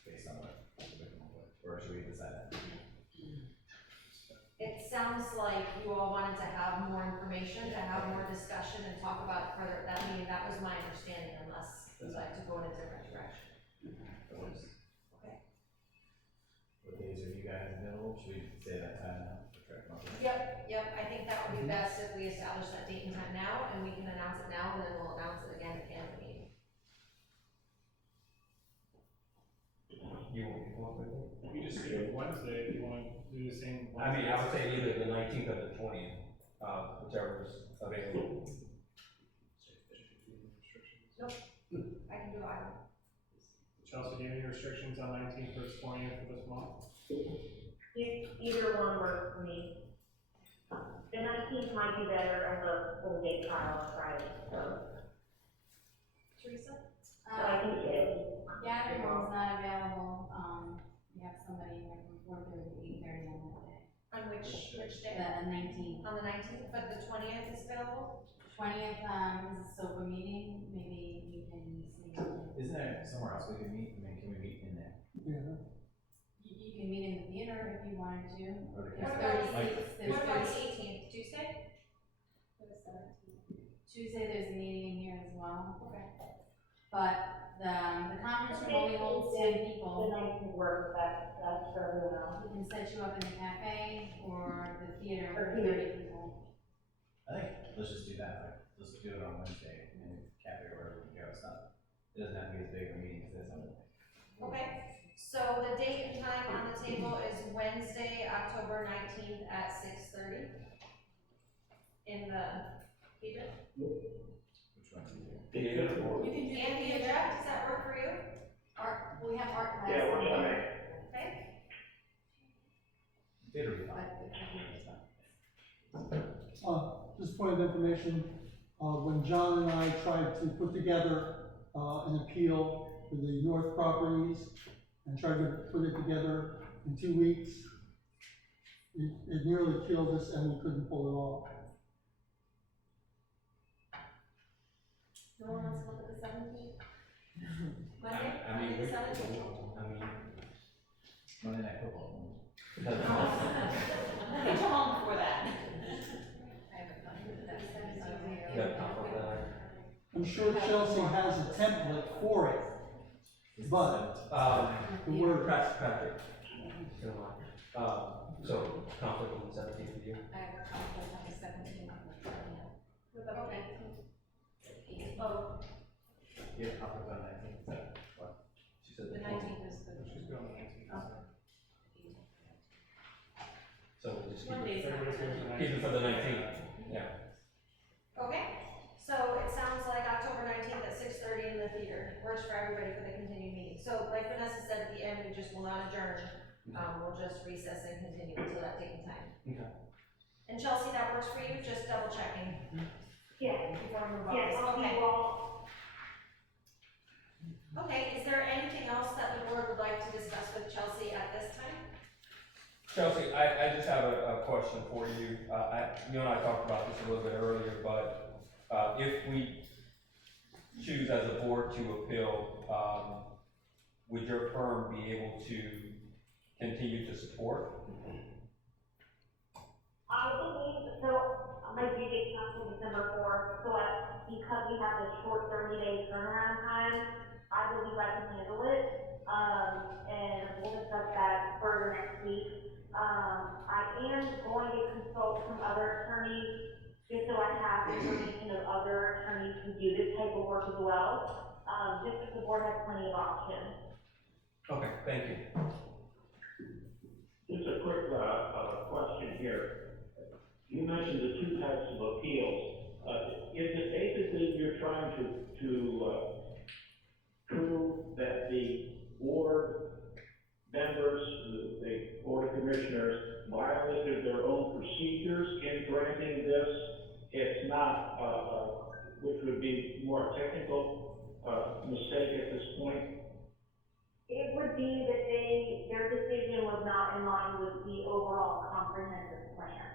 based on what the victim would, or should we decide that? It sounds like you all wanted to have more information, to have more discussion and talk about it further at that meeting. That was my understanding, unless you'd like to go in a different direction. Okay. What days are you guys available? Should we say that time now? Yep, I think that would be best if we establish that date and time now, and we can announce it now, and then we'll announce it again at the end of the meeting. You want to go up with it? We just do it Wednesday if you want to do the same. I mean, I would say either the 19th or the 20th, whichever is available. Nope, I can do either. Chelsea, do you have any restrictions on 19th or 20th of this month? Either one works for me. The 19th might be better as a full day trial on Friday, so. Teresa? I can Gathering room's not available, we have somebody like from 4:30 to 8:30 on that day. On which day? The 19th. On the 19th, but the 20th is available? 20th, is a SOPA meeting, maybe we can see. Isn't there somewhere else we can meet? I mean, can we meet in there? Yeah. You can meet in the theater if you wanted to. Or the There's cafe? 30 seats. There's What about the 30 18th, Tuesday? Tuesday, there's a meeting in here as well. Okay. But the conference room only holds 10 people. The 19th works, that's for everyone else. We can set you up in the cafe or the theater for 30 people. I think, let's just do that, like, let's do it on Wednesday, in the cafe or wherever we go, it's not, it doesn't have to be as big of a meeting as this, I don't think. Okay, so the date and time on the table is Wednesday, October 19th at 6:30 in the theater. Which one do you do? Theater. You can do And the object, does that work for you? art, we have art class. Yeah, works for me. Okay, Theater would be fine. Just point of information, when John and I tried to put together, an appeal for the North properties and tried to put it together in 2 weeks, it nearly killed us and we couldn't pull it off. no one wants to look at the 17th? Monday, I mean, Monday the 17th? Monday Night Football. Get you home before that. I'm sure Chelsea has a template for it, but, the word. Patrick. So, conflict on the 17th with you? I have a conflict on the 17th and the 20th. What about the 18th? Oh, You have a conflict on 19th, is that what? She said the 19th is good. She's going on the 19th. So we'll just keep Monday's it, not good. keep it for the 19th, yeah. Okay, so it sounds like October 19th at 6:30 in the theater, works for everybody for the continued meeting. So like Vanessa said at the end, adjourn, we'll just recess and continue until that date and time. Okay. And Chelsea, that works for you, just double checking? Yes. Before we move on. Yes, I'll Okay. be all. Okay, is there anything else that the board would like to discuss with Chelsea at this time? Chelsea, I just have a question for you. You and I talked about this a little bit earlier, but if we choose as a board to appeal, would your firm be able to continue to support? I believe, so my due date comes in December 4th, so because we have this short 30-day turnaround time, I believe I can handle it, and we'll discuss that further next week. I am going to consult some other attorneys, just so I have information of other attorneys who do this type of work as well, just because the board has plenty of options. Okay, thank you. Just a quick question here. You mentioned the two types of appeals. Is it basically you're trying to prove that the board members, the board of commissioners, violated their own procedures in granting this? It's not, which would be more technical mistake at this point? It would be that their decision was not in line with the overall comprehensive plan.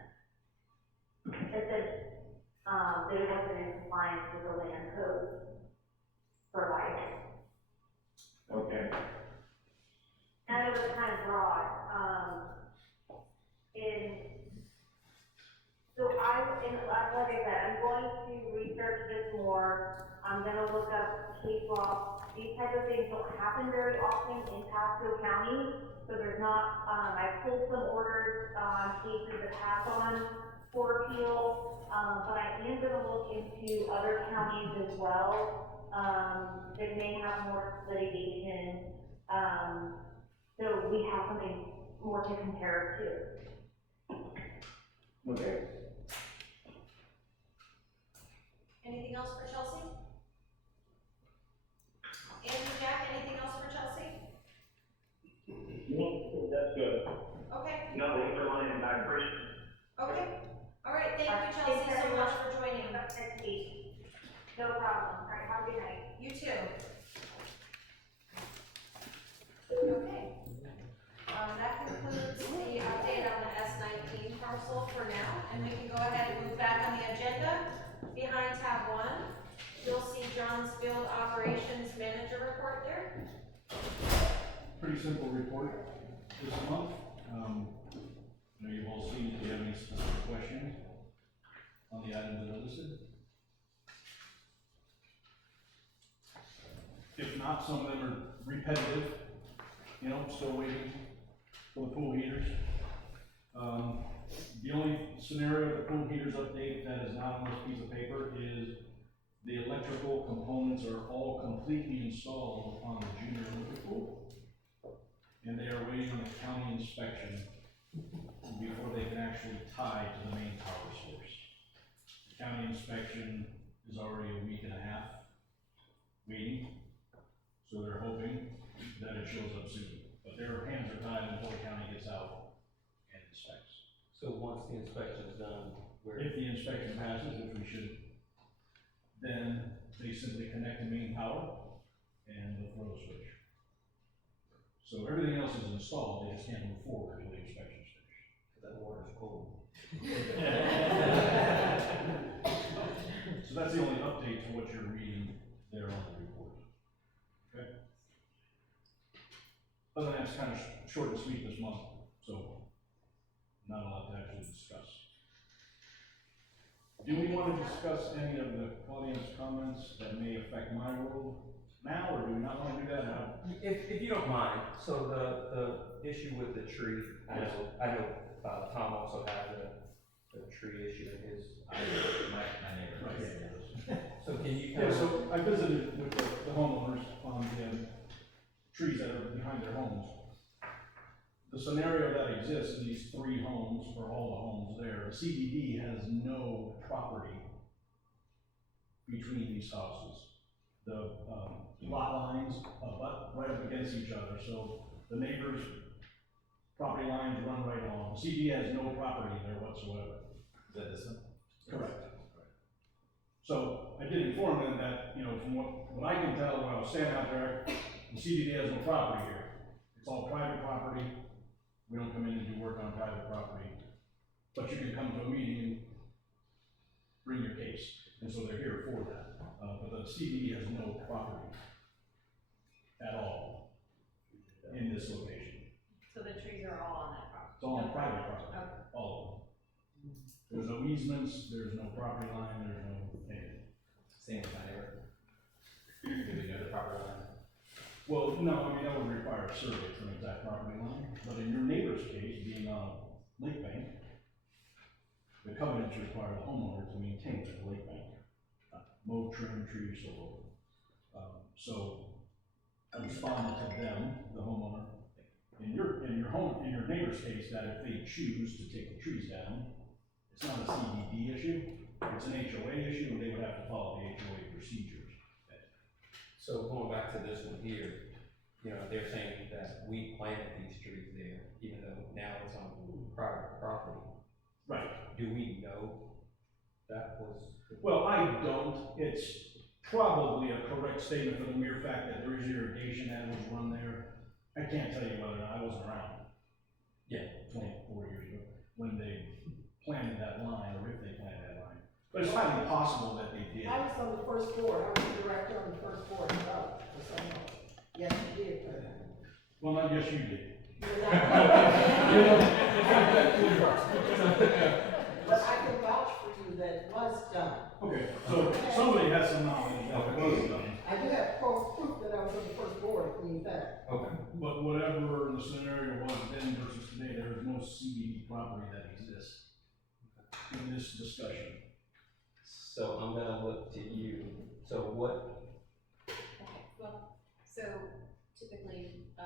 It said, that it wasn't in compliance with the land code provided. Okay. And it was kind of broad, like I said, I'm going to research this more. I'm gonna look up case law. These types of things don't happen very often in Pasco County, so there's not, I pulled some orders on cases that have gone for appeal, but I am gonna look into other counties as well, that may have more litigation, so we have something more to compare to. Okay. Anything else for Chelsea? Andrew, Jack, anything else for Chelsea? No, that's good. Okay. No, thanks for letting me, I appreciate it. Okay. All right, thank you, Chelsea, so much for joining. No problem. All right, have a good night. You too. Okay. That concludes the update on the S19 parcel for now, and we can go ahead and move back on the agenda. Behind tab 1, you'll see John's Field Operations Manager report there. Pretty simple report this month. I know you've all seen if you have any specific questions on the items that are listed. If not, some of them are repetitive, you know, still waiting for the pool heaters. The only scenario of the pool heaters update that is not on this piece of paper is the electrical components are all completely installed on the junior Olympic pool, and they are waiting on the county inspection before they can actually tie to the main power source. The county inspection is already a week and a half waiting, so they're hoping that it shows up soon. But their hands are tied until the county gets out and inspects. So once the inspection is done, If the inspection passes, which we should, then they simply connect the main power and they'll throw the switch. So everything else is installed, they just can't move forward until the inspection's finished. that water's cold. So that's the only update to what you're reading there on the report. Okay? Other than that, it's kind of short and sweet this month, so not a lot to actually discuss. Do we want to discuss any of the audience comments that may affect my world now, or do we not want to do that now? If you don't mind, so the issue with the tree, I know Tom also has a tree issue in his. My neighbor. Right. So can you Yeah, so I visited with the homeowners on the trees that are behind their homes. The scenario that exists in these 3 homes, or all the homes there, the CDD has no property between these houses. The lot lines abut right up against each other, so the neighbors property lines run right along. The CD has no property there whatsoever. Is that this one? Correct. So I did inform them that, you know, from what I can tell when I was standing out there, the CDD has no property here. It's all private property. We don't come in and do work on private property. But you can come to a meeting and bring your case. And so they're here for that. But the CDD has no property at all in this location. So the trees are all on that property? It's all on private property, Okay. all of them. There's no easements, there's no property line, there's no anything. Same with my neighbor. Do we know the property line? Well, no, I mean, that would require a survey for an exact property line, but in your neighbor's case, being on a lake bank, the covenants require the homeowner to maintain the lake bank. Mow, trim, trees, so forth. So I responded to them, the homeowner, in your neighbor's case, that if they choose to take the trees down, it's not a CDD issue, it's an HOA issue, and they would have to follow the HOA procedures. So going back to this one here, you know, they're saying that we planted these trees there, even though now it's on private property. Right. Do we know that was? Well, I don't. It's probably a correct statement for the mere fact that there is irrigation that was run there. I can't tell you whether or not I wasn't around. Yeah. 24 years ago, when they planted that line, or if they planted that line. But it's highly possible that they did. I was on the first board, I was the director on the first board, for some months. Yes, you did. Well, not yes, you did. But I can vouch for you that it was done. Okay, so somebody has some knowledge that it was done. I do have proof that I was on the first board, in fact. Okay. But whatever the scenario was then versus today, there is no CDD property that exists in this discussion. So I'm gonna look to you. So what? Okay, well, so typically, I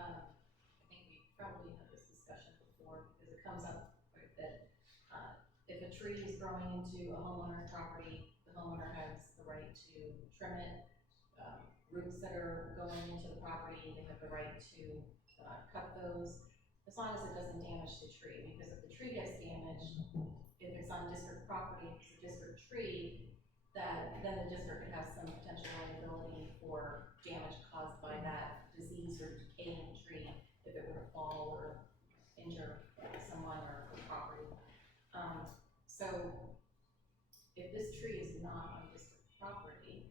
think we probably had this discussion before, because it comes up quite a bit. If a tree is growing into a homeowner's property, the homeowner has the right to trim it. Roots that are going into the property, they have the right to cut those, as long as it doesn't damage the tree, because if the tree gets damaged, if it's on district property, if it's a district tree, that then the district could have some potential liability for damage caused by that disease or decaying tree if it were to fall or injure someone or property. So if this tree is not on district property,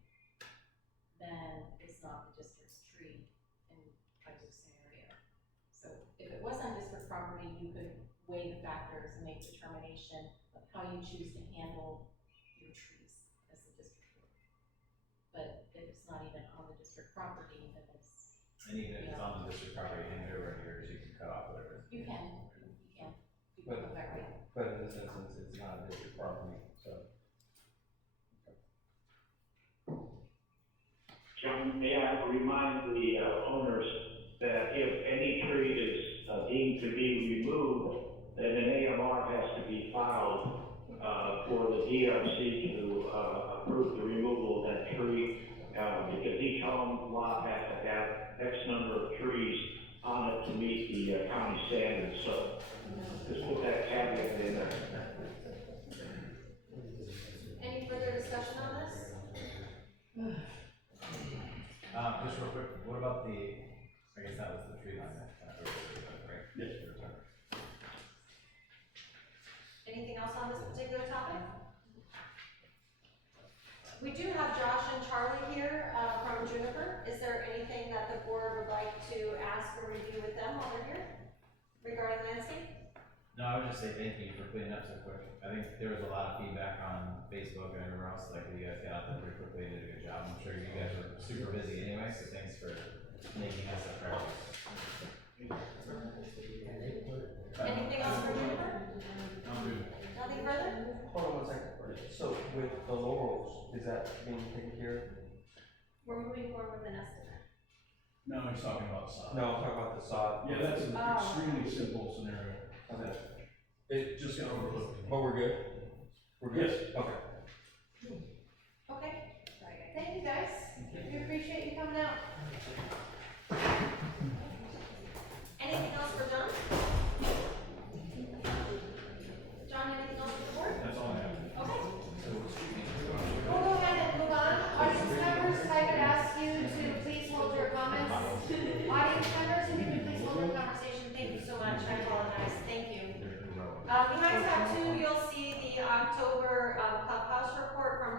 then it's not the district's tree in either scenario. So if it was on district property, you could weigh the factors and make determination of how you choose to handle your trees as the district board. But if it's not even on the district property, then it's. And even if it's on the district property and there are yours, you can cut off whatever. You can. You can put that right. But in this instance, it's not a district property, so. John, may I remind the owners that if any tree is deemed to be removed, then an AMR has to be filed for the DRC to approve the removal of that tree, because each home lot has to have X number of trees on it to meet the county standards. So just put that caveat in there. Any further discussion on this? Just real quick, what about I guess that was the tree line that, right? Yes. Anything else on this particular topic? We do have Josh and Charlie here from Juniper. Is there anything that the board would like to ask or review with them while they're here regarding landscape? No, I would just say thank you for cleaning up so quick. I think there was a lot of feedback on Facebook and everywhere else, like you guys got out there pretty quickly and did a good job. I'm sure you guys are super busy anyway, so thanks for making us a priority. Anything else for Juniper? I'm good. Nothing further? Hold on one second. So with the laurels, is that being taken care of? We're moving forward with an estimate. No, he's talking about sod. No, I'm talking about the sod. Yeah, that's an extremely simple scenario. Okay. It just got overlooked. But we're good? We're good? Yes. Okay. Okay. Thank you guys. We appreciate you coming out. Anything else for John?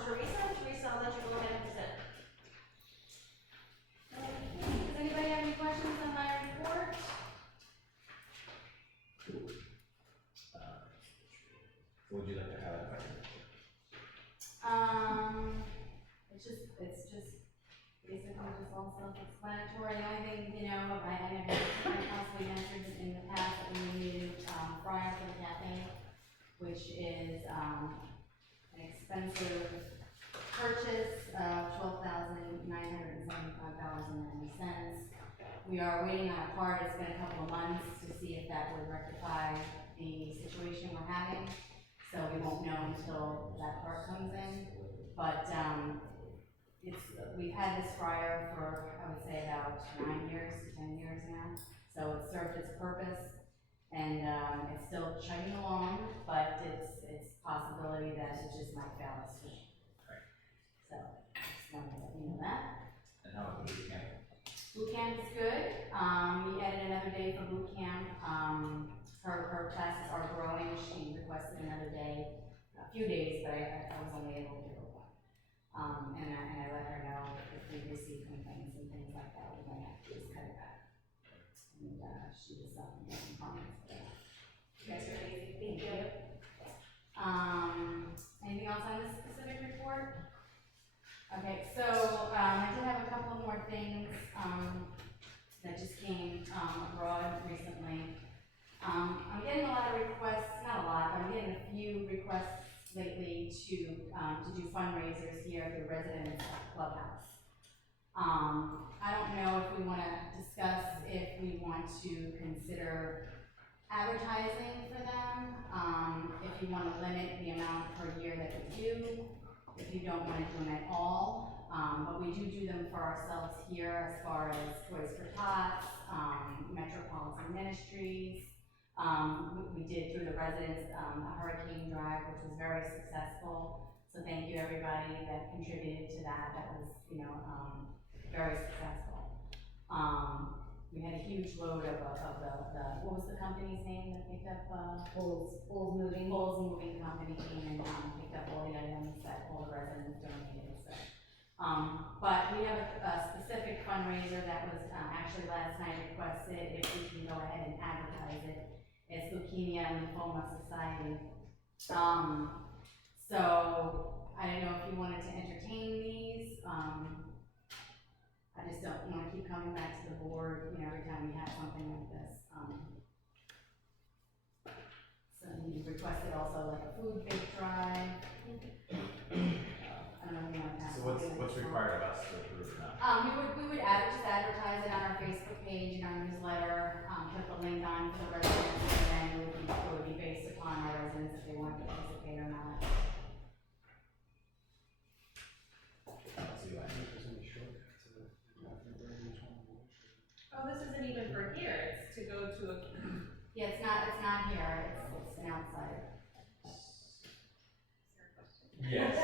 Teresa. Teresa, I'll let you go ahead and present. Does anybody have any questions on my report? What would you like to highlight? It's just basically just all self-explanatory. The only thing, you know, I possibly mentioned in the past that we need fryer for the cafe, which is an expensive purchase of $12,975.90. We are waiting on a part. It's been a couple of months to see if that would rectify the situation we're having. So we won't know until that part comes in. But we've had this fryer for, I would say, about 9 years, 10 years now. So it's served its purpose, and it's still chugging along, but it's a possibility that it just might fail us soon. So just wanted to let you know that. And how about the boot camp? Boot camp is good. We added another day for boot camp. Her classes are growing. She requested another day, a few days, but I was only able to give her one. And I let her know if we receive complaints and things like that, we're gonna have to just cut it back. And she was making comments for that. You guys are amazing. Thank you. Anything else on this specific report? Okay, so I did have a couple more things that just came abroad recently. I'm getting a lot of requests, not a lot, but I'm getting a few requests lately to do fundraisers here at the residents clubhouse. I don't know if we want to discuss if we want to consider advertising for them, if you want to limit the amount per year that we do, if you don't want to do them at all. But we do them for ourselves here as far as Toys for Tots, Metropolitan Ministries. We did through the residents a hurricane drive, which was very successful. So thank you everybody that contributed to that. That was, very successful. We had a huge load of the what was the company's name that picked up? Bulls Moving Company came and picked up all the items that all the residents donated. So, but we have a specific fundraiser that was actually last night requested if we can go ahead and advertise it. It's Leukemia and Lymphoma Society. So I don't know if you wanted to entertain these. I just don't want to keep coming back to the board, every time we have something like this. So you requested also like a food bake drive. I don't know if you want to. So what's required of us to approve or not? We would just advertise it on our Facebook page and our newsletter, put the link on for the residents, and then it would be based upon our residents if they want to participate or not. Oh, this isn't even for here, it's to go to a. Yeah, it's not here, it's an outside. Yes.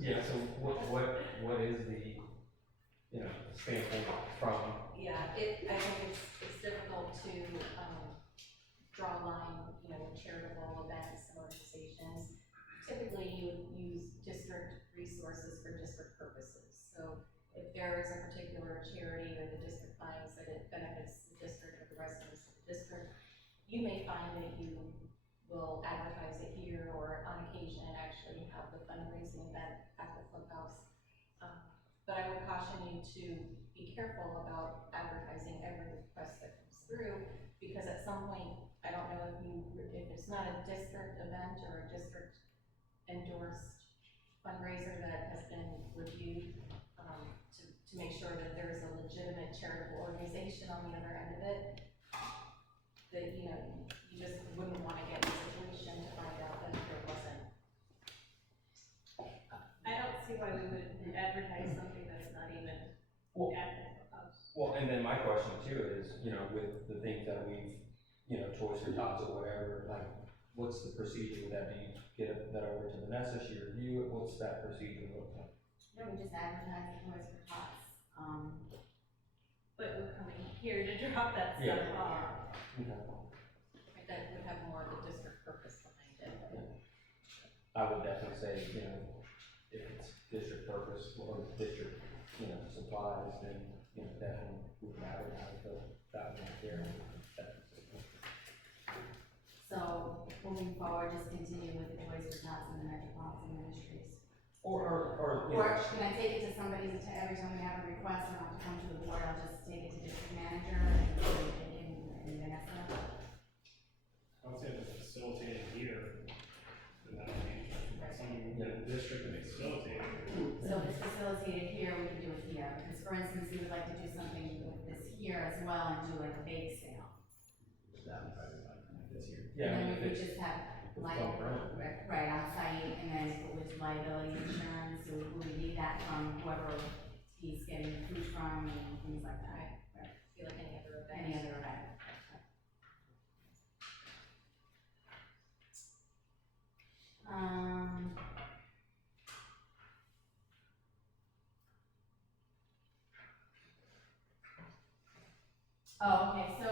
Yeah, so what is the, standpoint from? Yeah, I think it's difficult to, draw a line, charitable events and organizations. Typically, you would use district resources for district purposes. So if there is a particular charity or the district finds that it benefits the district or the residents of the district, you may find that you will advertise it here or on occasion actually have the fundraising event at the clubhouse. But I would caution you to be careful about advertising every request that comes through, because at some point, I don't know if it's not a district event or a district endorsed fundraiser that has been reviewed, to make sure that there is a legitimate charitable organization on the other end of it, that, you just wouldn't want to get in a situation to find out that there wasn't. I don't see why we would advertise something that's not even at the clubhouse. Well, and then my question too is, with the things that we've, Toys for Tots or whatever, like, what's the procedure with that? Do you get that over to Vanessa, she review it? What's that procedure look like? No, we just advertise the Toys for Tots. But we're coming here to drop that stuff Yeah. off. Okay. That would have more of a district purpose behind it. I I would definitely say, you know, if it's district purpose or district, you know, supplies, then, you know, definitely we can advertise that one there. So, moving forward, just continue with the Toys for Tots and the Metropolitan Ministries. Or, you Or know, can I take it to somebody, every time we have a request, I don't have to come to the board, I'll just take it to district manager and Vanessa? I would say if it's facilitated here, then that would be something that the district can facilitate. So if it's facilitated here, we can do it here, because for instance, we would like to do something with this here as well and do like a bake sale. That would probably be like, this year. Yeah, And then we if would it's- just have it's like, on brand. right, on site, and then with liability insurance, so we need that from whoever he's getting the food from and things like that. Right. Feel like any other event. Any other event. Oh, okay, so,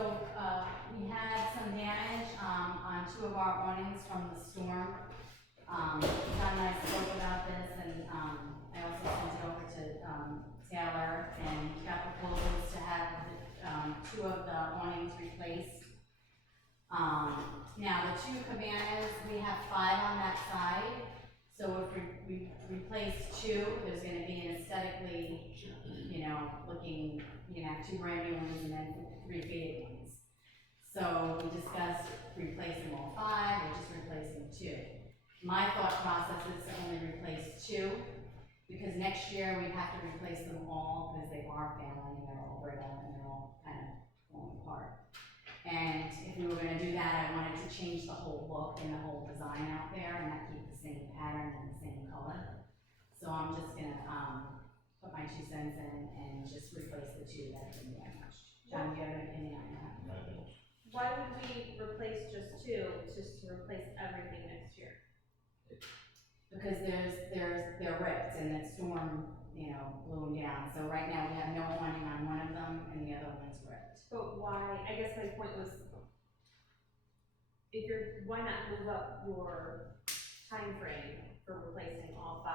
we had some damage, on two of our awnings from the storm. John and I spoke about this, and, I also sent it over to, Taylor, and got proposals to have, two of the awnings replaced. Now, the two cabanas, we have 5 on that side, so if we replace 2, there's gonna be an aesthetically, you know, looking, you can have 2 brand new ones and then 3 faded ones. So we discussed replacing all 5 or just replacing 2. My thought process is to only replace 2, because next year we have to replace them all, because they are failing, they're all brittle, and they're all kind of falling apart. And if we were gonna do that, I wanted to change the whole look and the whole design out there, and not keep the same pattern and the same color. So I'm just gonna, put my 2 cents in and just replace the 2 that have been damaged. John, do you have an opinion on that? Why would we replace just 2, just to replace everything next year? Because they're ripped and that storm, you know, blew them down. So right now we have no awning on one of them and the other one's ripped. But why, I guess my point was, why not move up your time frame for replacing all 5?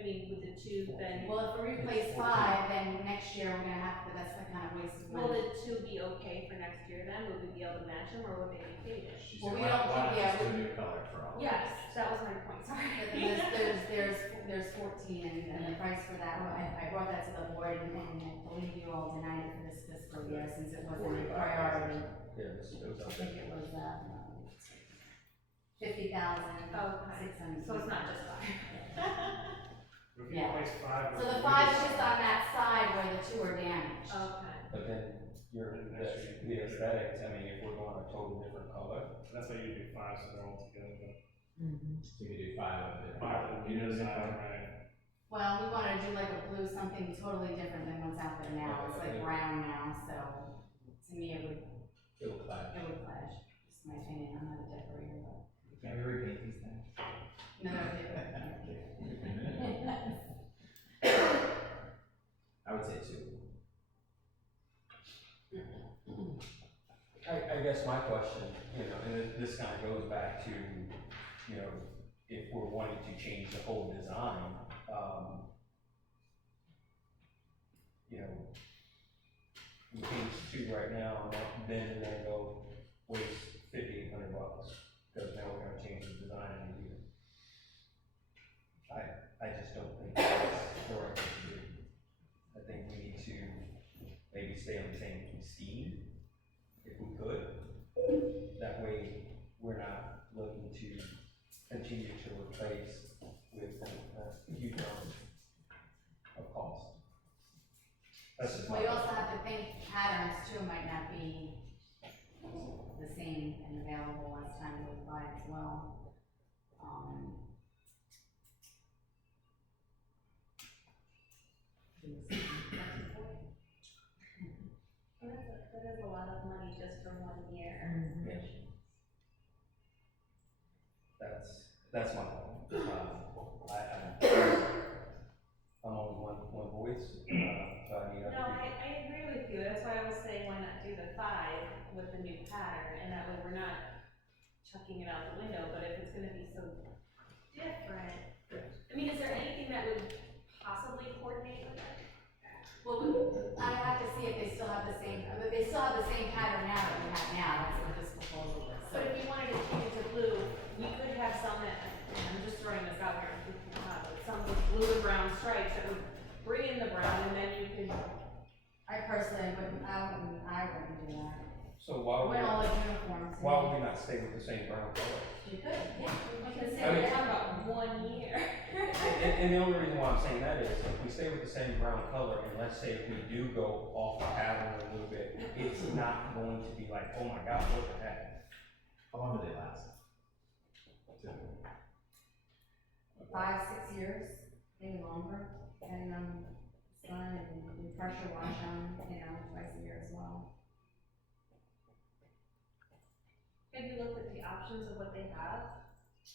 Would the 2 then? Well, if we replace 5, then next year we're gonna have to, that's the kind of waste of money. Will the 2 be okay for next year then? Would we be able to match them, or would they be faded? She Well, said, we don't why think- not just do a new color for all? Yes, that was my point, sorry. There's 14 and the price for that, I brought that to the board and I believe you all denied it for this fiscal year since it wasn't a priority. Yeah, it was I up think there. it was, 50,600. Okay, so it's not just 5. If you Yeah. replace 5. So the 5 is just on that side where the 2 are damaged. Okay. But then the aesthetics, I mean, if we're going a totally different color. That's why you do 5, so they're all together, but. So you could do 5 of it. 5 of them, you know, right? Well, we wanna do like a blue, something totally different than what's out there now, it's like brown now, so to me it would clash. just my opinion, I'm not a decorator, but. Can we repaint these things? No, I would say 2. I guess my question, you know, and this kind of goes back to, you know, if we're wanting to change the whole design, you know, we change 2 right now, and then go waste $5,800, because now we're gonna change the design in a year. I just don't think that's the right thing to do. I think we need to maybe stay on the same scheme, if we could. That way, we're not looking to continue to replace with a huge amount of cost. That's just Well, you also have to think patterns too might not be the same and available as time goes by as well. That is a lot of money just for 1 year. Yeah. That's my point. I'm only one voice, so I need other No, people. I agree with you, that's why I was saying why not do the 5 with the new pattern, and that way we're not chucking it out the window, but if it's gonna be so different. I mean, is there anything that would possibly coordinate with it? Well, I have to see if they still have the same, I mean, they still have the same pattern now that we have now, that's what this proposal is. But if you wanted to change it to blue, we could have some that, and I'm just throwing this out here, some with blue and brown stripes that would bring in the brown, and then you could. I personally wouldn't, I wouldn't do that. So why would We're all like uniforms. why would we not stay with the same brown color? You could, yeah. We can say I mean- we're talking about 1 year. And the only reason why I'm saying that is, if we stay with the same brown color, and let's say if we do go off the pattern a little bit, it's not going to be like, oh my God, what the heck? How long do they last? 5, 6 years, maybe longer, and sun and we pressure wash them, twice a year as well. Have you looked at the options of what they have?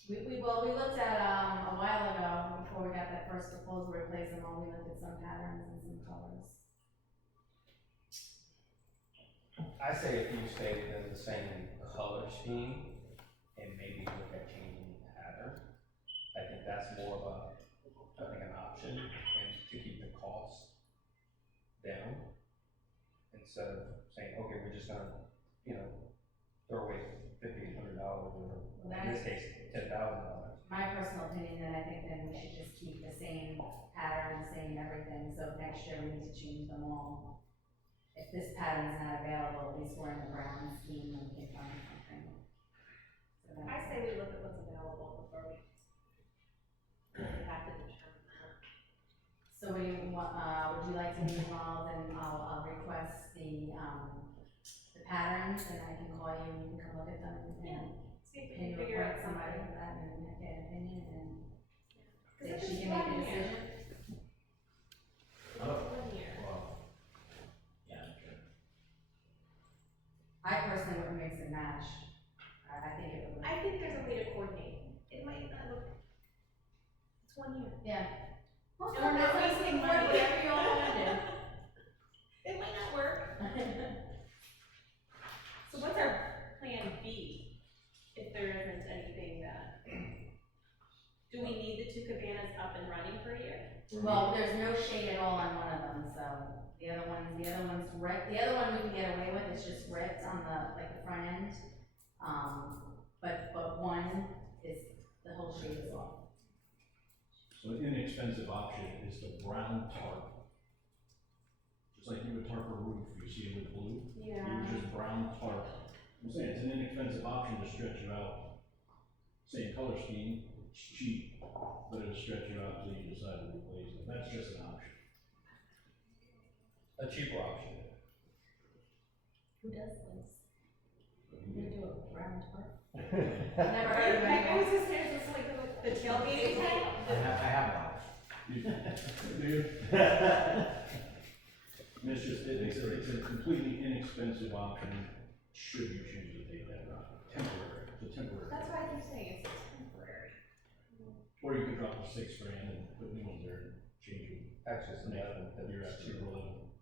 We looked at, a while ago, before we got that first proposal, replace them all, we looked at some patterns and some colors. I say if you stay within the same color scheme, and maybe look at changing the pattern, I think that's more of an option, and to keep the cost down, instead of saying, okay, we're just gonna, throw away $1,500, or in this case, $10,000. My personal opinion, that I think then we should just keep the same pattern, same everything, so next year we need to change them all. If this pattern's not available, at least we're in the brown scheme and we can find something. So I say we look at what's available before we have to determine that. So would you like to be involved, and I'll request the patterns, and I can call you and you can come look at them, and See if we can can figure out report somebody something. for that and get an opinion, and Because if if she it's can make a 1 year. decision. Oh, 1 year. well, yeah, sure. I personally wouldn't mix and match. I think it would. I think there's a way to coordinate. It might not look, it's 1 year. Yeah. Well, And we're not wasting money. Whatever you all wanna do. It might not work. So what's our plan B if there isn't anything that, do we need the 2 cabanas up and running for a year? Well, there's no shade at all on one of them, so the other one's ripped. The other one we can get away with, it's just ripped on the front end. But one is, the whole shade is off. So an inexpensive option is the brown tarp. Just like you would tarp a roof, you see it with blue. Yeah. You would just brown tarp. I'm saying it's an inexpensive option to stretch you out. Same color scheme, it's cheap, but it'll stretch you out until you decide to replace it. That's just an option. A cheaper option. Who does this? We do a brown tarp. Never heard of it. I was just, there's this like the tailgating tent. I have one. Do you? And it's just, it's a completely inexpensive option, should you choose to take that route. Temporary, it's a temporary. That's why I keep saying it's temporary. Or you could drop the $6 grand and put new ones there and change them. Actually, it's 11, That you're at cheaper level.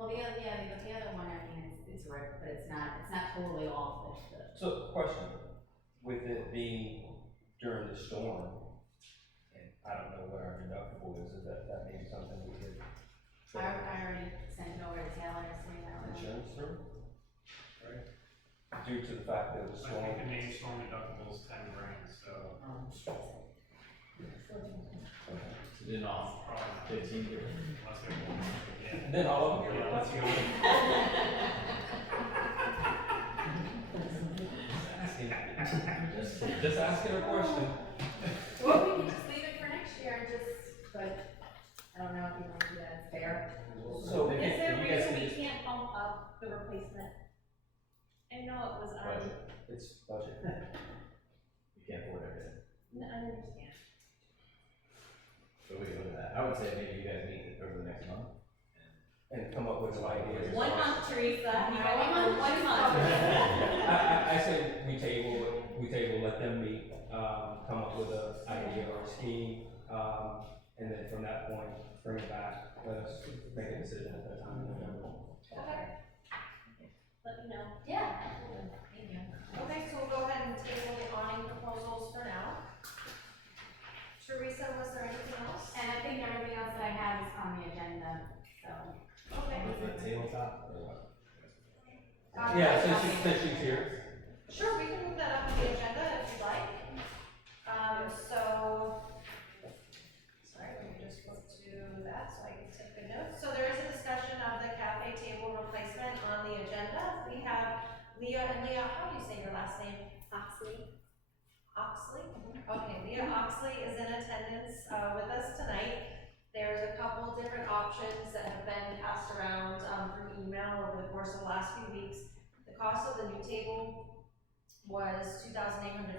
Well, the other one, I mean, it's ripped, but it's not totally off. So, question, with it being during the storm, and I don't know what our deductible is that maybe something we could. I already sent it over to Taylor, so you know. Insurance through? Right. Due to the fact that it was I storm. think the main storm deductible is 10 grand, so. So then off 15 years. Unless we have one, yeah. Then all of them. Yeah, let's go. Just asking a question. Well, we can just leave it for next year and but I don't know if you want to do that, it's fair. So, Is there a you guys reason can we just- can't bump up the replacement? I know it was on, Budget. It's budget. You can't afford everything. I understand. So we can look at that. I would say maybe you guys meet over the next month. And come up with some ideas. 1 month, Teresa, you All right, got 1 month. I say we table, let them meet, come up with an idea or a scheme, and then from that point, bring it back, let us make a decision at that time in November. Okay. Let me know. Yeah, absolutely, thank you. Okay, so we'll go ahead and table the awning proposals for now. Since she's here. Sure, we can move that up on the agenda if you'd like. Sorry, let me just flip to that so I can take good notes. So there is a discussion of the cafe table replacement on the agenda. We have Leah, and Leah, how do you say your last name? Oxley. Oxley? Okay, Leah Oxley is in attendance with us tonight. There's a couple different options that have been passed around through email over the course of the last few weeks. The cost of the new table was $2,812.95.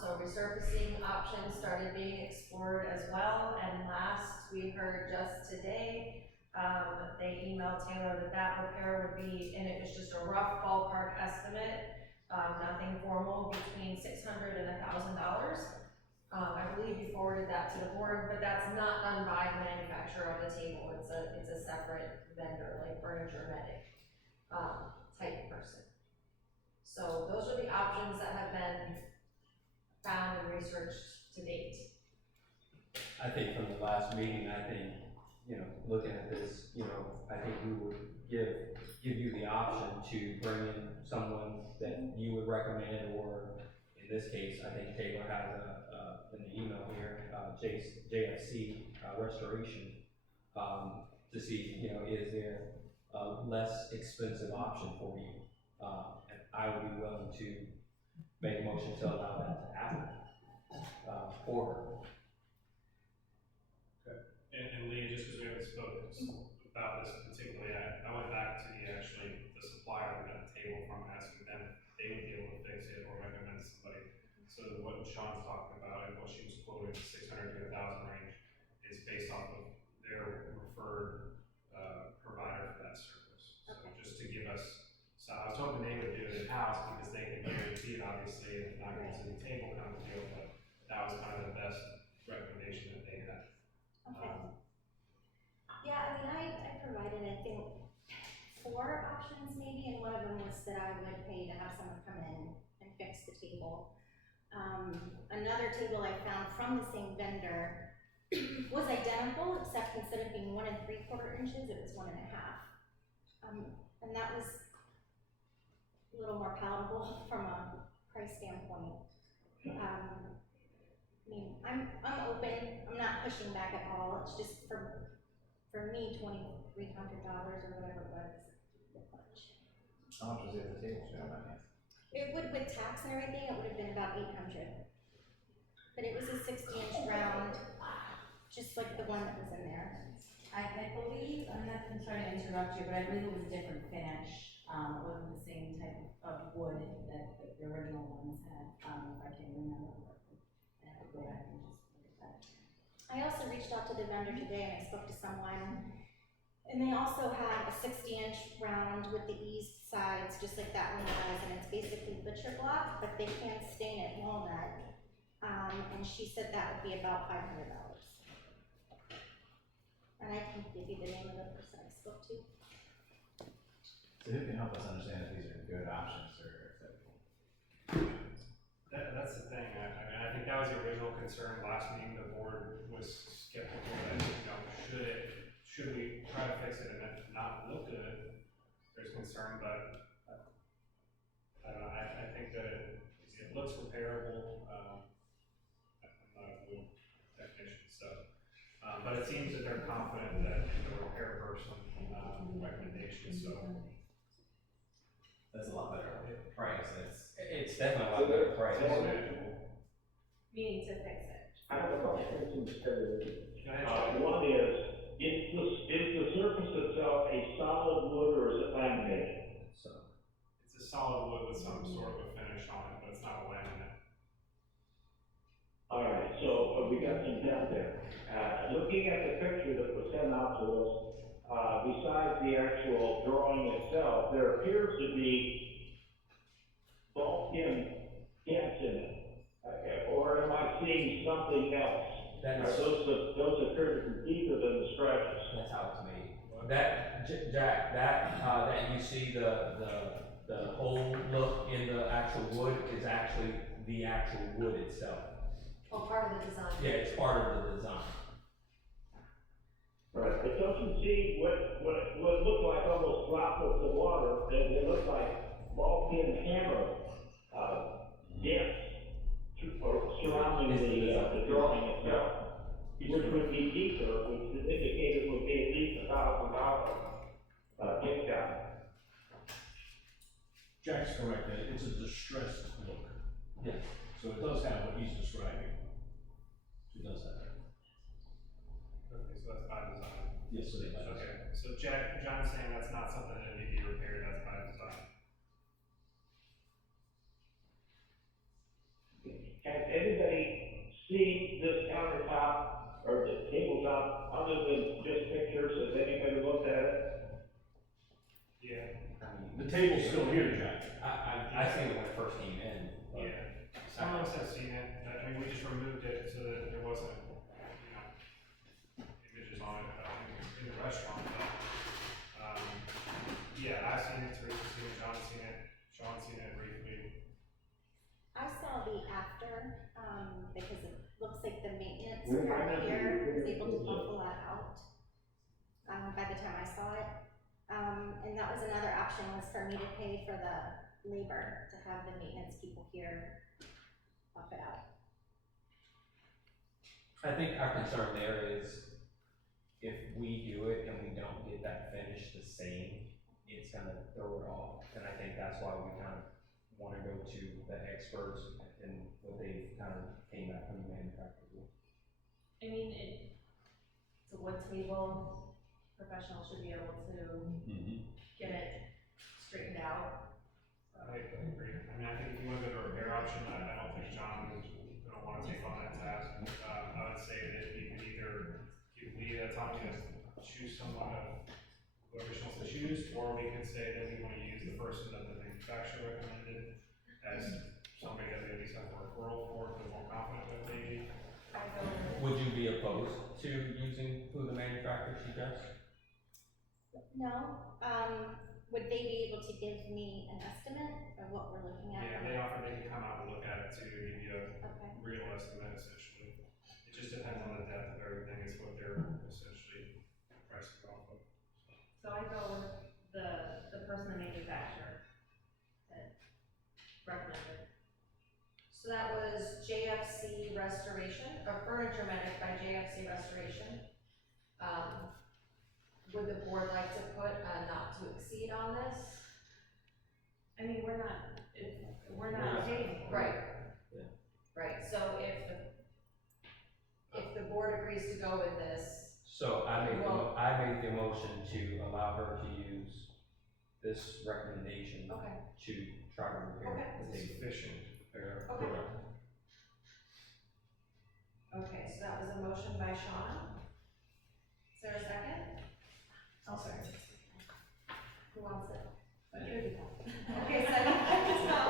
So resurfacing options started being explored as well, and last we heard just today, they emailed Taylor that that repair would be, and it was just a rough ballpark estimate, nothing formal, between $600 and $1,000. I believe you forwarded that to the board, but that's not done by the manufacturer of the table. It's a separate vendor, like Furniture Medic type person. So those are the options that have been found and researched to date. I think from the last meeting, looking at this, I think we would give you the option to bring in someone that you would recommend, or in this case, I think Taylor has in the email here, JFC Restoration, to see, is there a less expensive option for you? And I would be willing to make a motion to allow that to happen for her. And Leah, just because we haven't spoken about this particularly, I went back to the supplier we got the table from, asking them if they would be able to fix it or recommend somebody. So what Sean's talking about and what she was quoting, the 600 to 1,000 range, is based off of their referred provider for that service. So just to give us, so I was hoping they would do it in-house because they can guarantee it, obviously, and it's not going to be a table kind of deal, but that was kind of the best recommendation that they had. Okay. Yeah, I provided, I think, 4 options maybe, and one of them was that I would pay to have someone come in and fix the table. Another table I found from the same vendor was identical, except instead of being 1 3/4 inches, it was 1 1/2. And that was a little more palatable from a price standpoint. I'm open, I'm not pushing back at all, it's just for me, $2,300 or whatever it was, a bit much. How much was the other table? It would, with tax and everything, it would have been about $800. But it was a 60-inch round, just like the one that was in there. I believe, I'm sorry to interrupt you, but I believe it was a different finish. It wasn't the same type of wood that the original ones had, if I can remember correctly. I have to go back and just look at that. I also reached out to the vendor today and I spoke to someone, and they also have a 60-inch round with the eased sides, just like that one was, and it's basically butcher block, but they can stain it walnut. And she said that would be about $500. And I can give you the name of the person I spoke to. So who can help us understand if these are good options or acceptable? That's the thing. I think that was the original concern last meeting. The board was skeptical that, should we try to fix it and it not look good? There's concern, but I don't know. I think that it looks repairable. I'm not a wood technician, so. But it seems that they're confident that the repair person recommendation, so. That's a lot better price. It's definitely a lot better price. Meaning to fix it. I have a question instead. One is the surface itself a solid wood or is it laminated? So it's a solid wood with some sort of a finish on it, but it's not a laminate. All right, so we got some depth there. Looking at the picture that was sent out to us, besides the actual drawing itself, there appears to be bulk-in dents in it. Or am I seeing something else? Those appear to be deeper than the scratches. That's how it's made. Jack, that you see the hole look in the actual wood is actually the actual wood itself. Oh, part of the design. Yeah, it's part of the design. Right, but don't you see what look like almost droplets of water, they look like ball pin hammer, dents surrounding the drawing itself, which would be deeper, which the indicator would be at least $1,000, discount. Jack's correct, that it's a distressed look. Yes. So it does have what he's describing. It does have that. Okay, so that's by design. Yes, it is. Okay, so John's saying that's not something that need to be repaired, that's by design. Has anybody seen this countertop or the tabletop other than just pictures? Has anybody looked at it? Yeah. The table's still here, Jack. I seen it when it first came in. But Yeah. Some of us have seen it, I mean, we just removed it so that there wasn't, you know, images on it, in the restaurant, but, yeah, I've seen it, Teresa's seen it, John's seen it, Sean's seen it briefly. I saw the after, because it looks like the maintenance crew here was able to bump a lot out, by the time I saw it. And that was another option, was for me to pay for the labor, to have the maintenance people here buff it out. I think our concern there is if we do it and we don't get that finish the same, it's gonna throw it off. And I think that's why we kind of wanna go to the experts and what they kind of came back from the manufacturer. I mean, it's a wood table, professional should be able to get it straightened out. I agree. I mean, I think if you want to go to a repair option, I don't think John is gonna wanna take on that task. I would say that you could either give Lee autonomy to choose someone of whoever she wants to choose, or we can say that we wanna use the person that the manufacturer recommended as somebody that we at least have a referral for, if we're more confident with maybe. Would you be opposed to using who the manufacturer suggests? No, would they be able to give me an estimate of what we're looking at? Yeah, they can come out and look at it too, and give you a Okay. real estimate essentially. It just depends on the depth of everything, is what they're essentially pricing off of. So I go with the person, the manufacturer, that recommended. So that was JFC Restoration, or Furniture Medic by JFC Restoration. Would the board like to put a not to exceed on this? I mean, we're not paying for it. Right. Yeah. Right, so if the board agrees to go with this. So I made the motion to allow her to use this recommendation Okay. to try to repair the It's table. efficient to repair. Okay. Correct. Okay, so that was a motion by Sean. Is there a second? I'll second. Who wants it? Okay, second by Tom.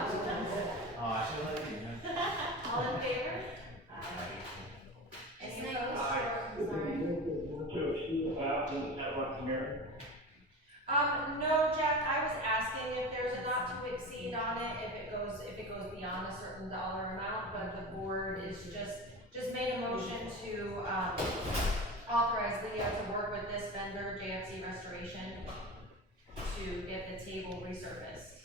Oh, I should let you know. All in favor? Any opposed? To exceed $1,000, No, Jack, I was asking if there's a not to exceed on it, if it goes beyond a certain dollar amount, but the board is just made a motion to, authorize Leah to work with this vendor, JFC Restoration, to get the table resurfaced.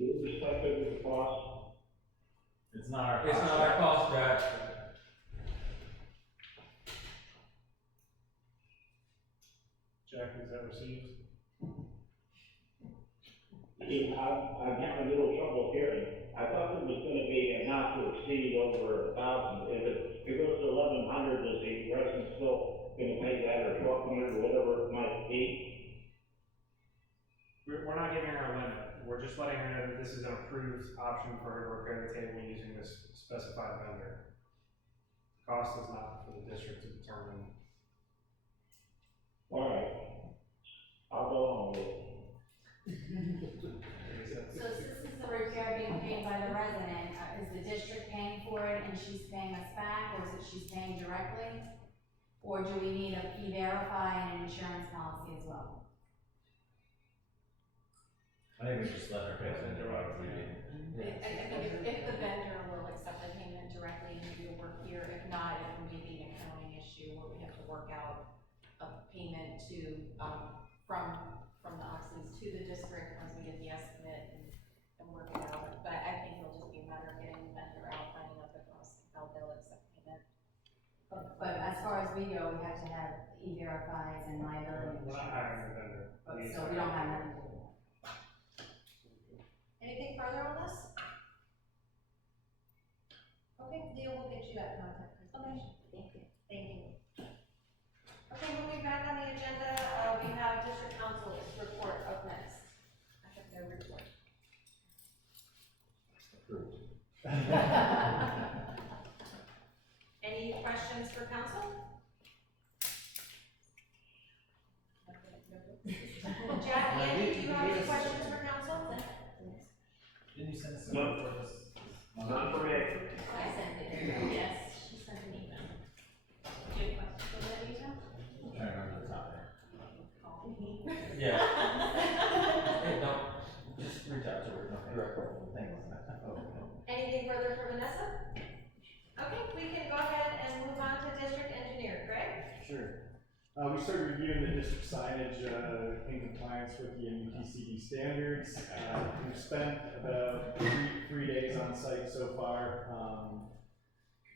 irrespective of the cost. It's not our. It's not our cost, Jack. Jack, is that received? See, I'm having a little trouble hearing. I thought there was gonna be a not to exceed over 1,000. If it goes to 1,100, is the resident still gonna pay that, or 1,200, or whatever it might be? We're not giving her a limit, we're just letting her know that this is an approved option for her to repair the table using this specified vendor. Cost is not for the district to determine. All right, I'll go on with it. So since this is a repair being paid by the resident, is the district paying for it and she's paying us back, or is it she's paying directly? Or do we need a E-Verify and an insurance policy as well? I think we just let her pay the vendor out. I think if the vendor will accept the payment directly and do the work here, if not, it will be the accounting issue where we have to work out a payment to, from the Oxleys to the district once we get the estimate and work it out. But I think it'll just be a matter of getting the vendor out, finding out the cost, and how they'll accept payment. But as far as we go, we have to have E-Verifies and liability We're not insurance. hiring a vendor. So we don't have nothing to do. Anything further on this? Okay, Leah will get you that contact information. Thank you. Thank you. Okay, moving back on the agenda, we have district council's report up next. I have no report. Any questions for council? Jack, Andy, do you have any questions for council? Didn't you send us No. something for this? None for me. I sent it, yes, she sent an email. Do you have questions for that email? I'm trying to remember the topic. Call me. Yeah. Hey, don't, just reach out to her directly. Thanks. Oh, okay. Anything further for Vanessa? Okay, we can go ahead and move on to district engineer, Greg? Sure. We started reviewing the district signage in compliance with the MUTCD standards. We've spent about three days on site so far.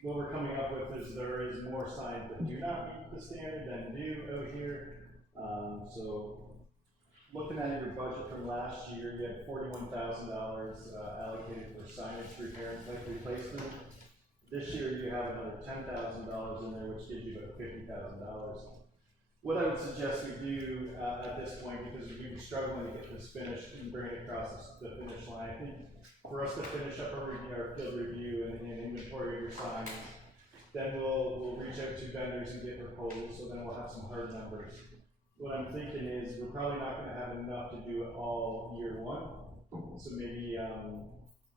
What we're coming up with is there is more signs that do not meet the standard than do out here. So looking at your budget from last year, you had $41,000 allocated for signage repair and plate replacement. This year you have another $10,000 in there, which gives you about $50,000. What I would suggest we do at this point, because we've been struggling to get this finished and bring it across the finish line, I think for us to finish up our field review and inventory of your signs, then we'll reach out to vendors and get proposals, so then we'll have some hard numbers. What I'm thinking is we're probably not gonna have enough to do it all year one, so maybe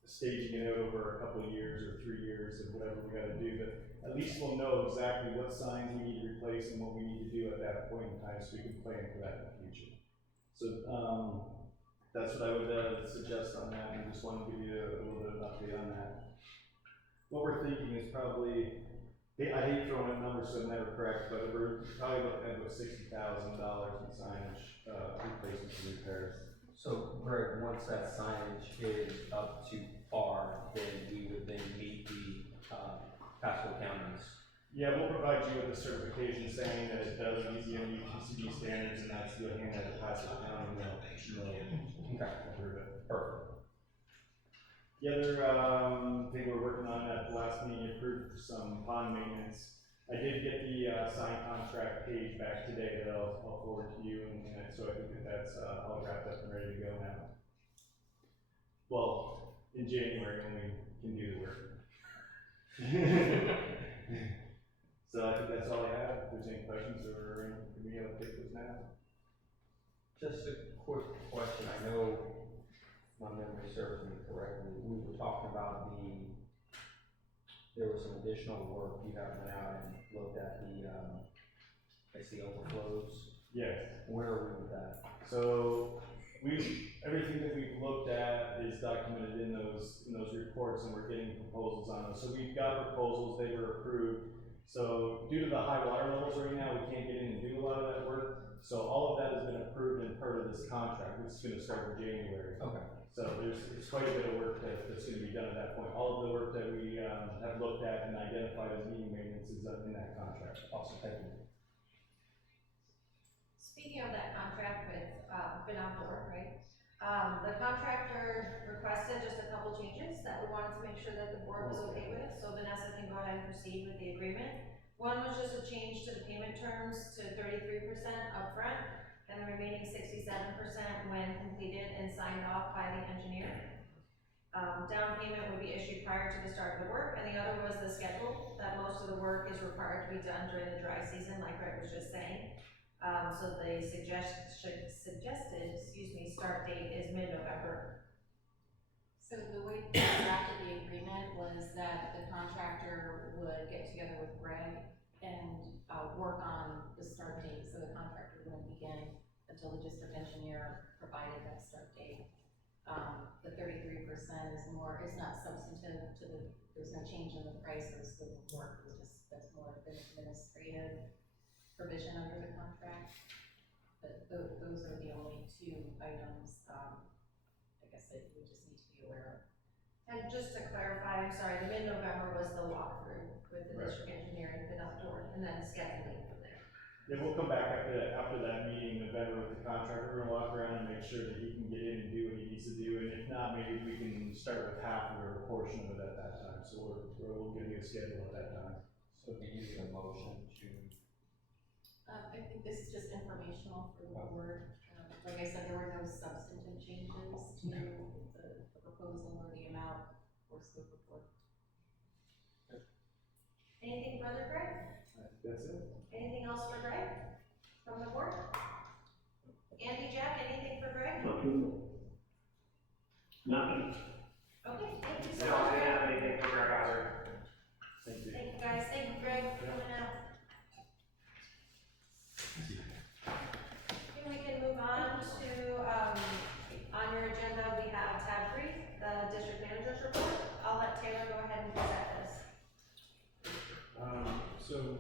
staging it out over a couple of years or 3 years or whatever we gotta do, but at least we'll know exactly what signs we need to replace and what we need to do at that point in time, so we can plan for that in the future. So, that's what I would suggest on that, and I just want to give you a little bit of an update on that. What we're thinking is probably, I hate throwing out numbers so I'm never correct, but we're probably looking at about $60,000 in signage, replacements and repairs. So Greg, once that signage is up to par, then we would then meet the, Pasco County's. Yeah, we'll provide you with a certification saying that it does meet the MUTCD standards, and that's the hand that the Pasco County will approve it. Perfect. The other thing we're working on at the last meeting, approved some pond maintenance. I did get the signed contract page back today that I'll forward to you, and so I think that's all wrapped up and ready to go now. Well, in January when we can do the work. So I think that's all I have. If there's any questions or anything, we have to take this now. Just a quick question, I know my memory serves me correctly, we were talking about there was some additional work you guys went out and looked at the overflows. Yes. Where are we with that? So everything that we've looked at is documented in those reports, and we're getting proposals on those. So we've got proposals, they were approved. So due to the high water levels right now, we can't get in and do a lot of that work. So all of that has been approved and part of this contract, which is gonna start in January. Okay. So it's quite a bit of work that's gonna be done at that point. All of the work that we have looked at and identified as needing maintenance is in that contract. Awesome, thank you. Speaking of that contract with, been on board, right? The contractor requested just a couple changes that we wanted to make sure that the board was okay with, so Vanessa can go ahead and proceed with the agreement. One was just a change to the payment terms to 33% upfront, and the remaining 67% when completed and signed off by the engineer. Down payment would be issued prior to the start of the work, and the other was the schedule, that most of the work is required to be done during the dry season, like Greg was just saying. So the suggested, start date is mid-November. So the way we drafted the agreement was that the contractor would get together with Greg and work on the start date, so the contractor wouldn't begin until the district engineer provided that start date. The 33% is not substantive to there's no change in the price or scope of work, that's more an administrative provision under the contract. But those are the only two items, I guess that you just need to be aware of. And just to clarify, I'm sorry, the mid-November was the walkthrough with the Right. district engineering, bid up door, and then scheduling from there. Then we'll come back after that meeting in November with the contractor, we're gonna walk around and make sure that he can get in and do what he needs to do, and if not, maybe we can start with half or a portion of it at that time, so we'll give you a schedule at that time. So we give you a motion to. I think this is just informational for the board. Like I said, there were no substantive changes to the proposal or the amount or scope of work. Anything further, Greg? That's it. Anything else for Greg from the board? Andy, Jack, anything for Greg? Nothing. Okay, thank you so No, much, I didn't Greg. have anything for Greg either. Thank you. Thank you, guys. Thank you, Greg, for coming out. Okay, we can move on to, on your agenda, we have tab 3, the district manager's report. I'll let Taylor go ahead and present this. So,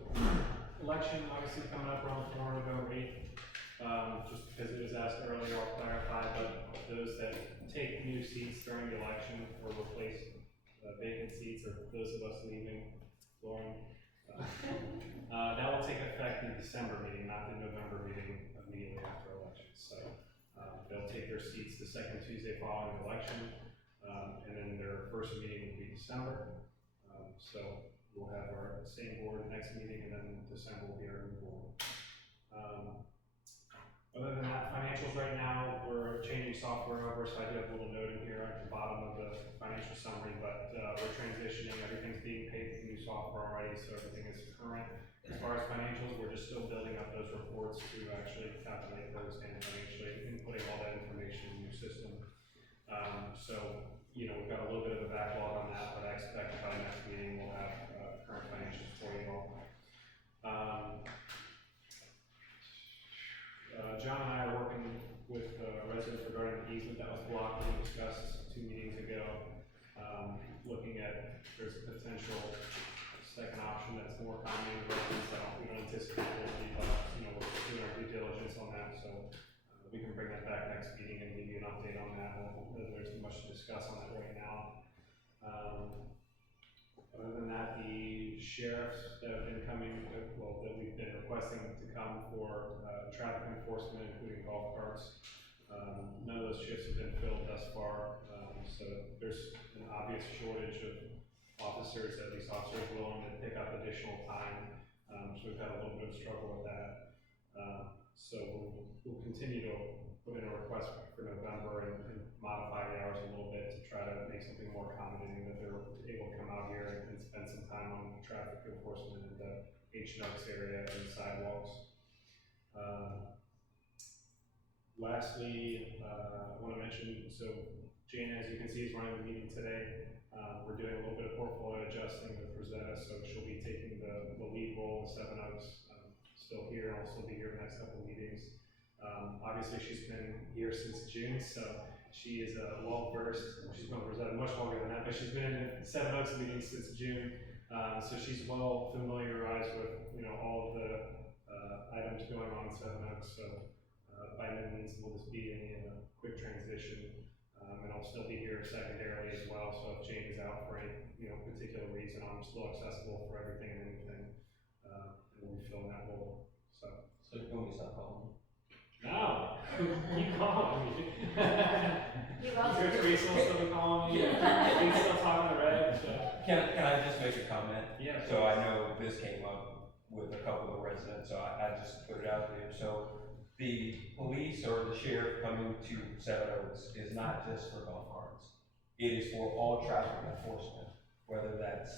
election obviously coming up around the corner, November 8th. Just because it was asked earlier, I'll clarify, but those that take new seats during the election or replace vacant seats, or those of us leaving, Lauren, that will take effect in December meeting, not the November meeting immediately after election. So, they'll take their seats the second Tuesday following the election, and then their first meeting will be December. So, we'll have our same board next meeting, and then December will be our new board. Other than that, financials right now, we're changing software over, so I do have a little note in here at the bottom of the financial summary, but we're transitioning, everything's being paid with new software already, so everything is current. As far as financials, we're just still building up those reports to actually calculate those and financially inputting all that information in the new system. So, you know, we've got a little bit of a backlog on that, but I expect by next meeting we'll have current financials for you all. John and I are working with residents regarding the easement that was blocked and discussed 2 meetings ago. Looking at, there's a potential second option that's more common in residents that we don't anticipate will be, but, you know, we're doing our due diligence on that, so we can bring that back next meeting and give you an update on that. There's too much to discuss on that right now. Other than that, the sheriffs that have been coming, that we've been requesting to come for traffic enforcement, including golf carts. None of those shifts have been filled thus far, so there's an obvious shortage of officers, at least officers willing to pick up additional time. So we've had a little bit of struggle with that. So we'll continue to put in a request for November and modify the hours a little bit to try to make something more accommodating, that they're able to come out here and spend some time on traffic enforcement in the H-Nuts area and the sidewalks. Lastly, I want to mention, so Jane, as you can see, is running the meeting today. We're doing a little bit of portfolio adjusting with Rosetta, so she'll be taking the lead role with 7 Oaks. Still here, and I'll still be here the next couple of meetings. Obviously, she's been here since June, so she is well versed. She's been with Rosetta much longer than that, but she's been in 7 Oaks meetings since June, so she's well familiarized with, you know, all of the items going on in 7 Oaks. So by no means will this be a quick transition, and I'll still be here secondarily as well. So if Jane is out for any, you know, particular reason, I'm still accessible for everything and anything. And we'll be filling that role. So you want me to stop calling you? No, keep calling me. You also. Teresa will still be calling me. You can still talk on the reg. So. Can I just make a comment? Yeah. So I know this came up with a couple of residents, so I just put it out there. So the police or the sheriff coming to 7 Oaks is not just for golf carts. It is for all traffic enforcement, whether that's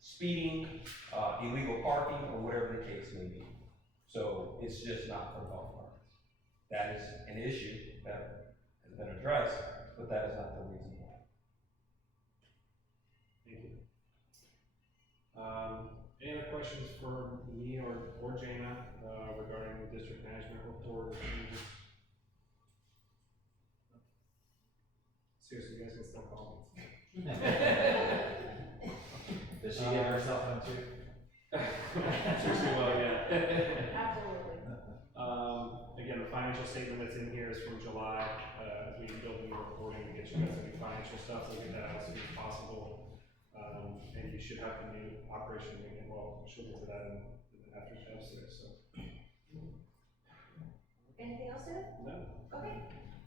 speeding, illegal parking, or whatever the case may be. So it's just not for golf carts. That is an issue that has been addressed, but that is not the reason why. Thank you. Any other questions for me or Jana regarding the district management report or changes? Seriously, you guys can still call me. Does she get her cell phone too? Sure she will, yeah. Absolutely. Again, the financial statement that's in here is from July, as we build new reporting to get you guys any financial stuff, so we'll get that out as soon as possible. And you should have the new operation meeting, well, she'll get to that in after she upstairs, so. Anything else, Sid? No. Okay,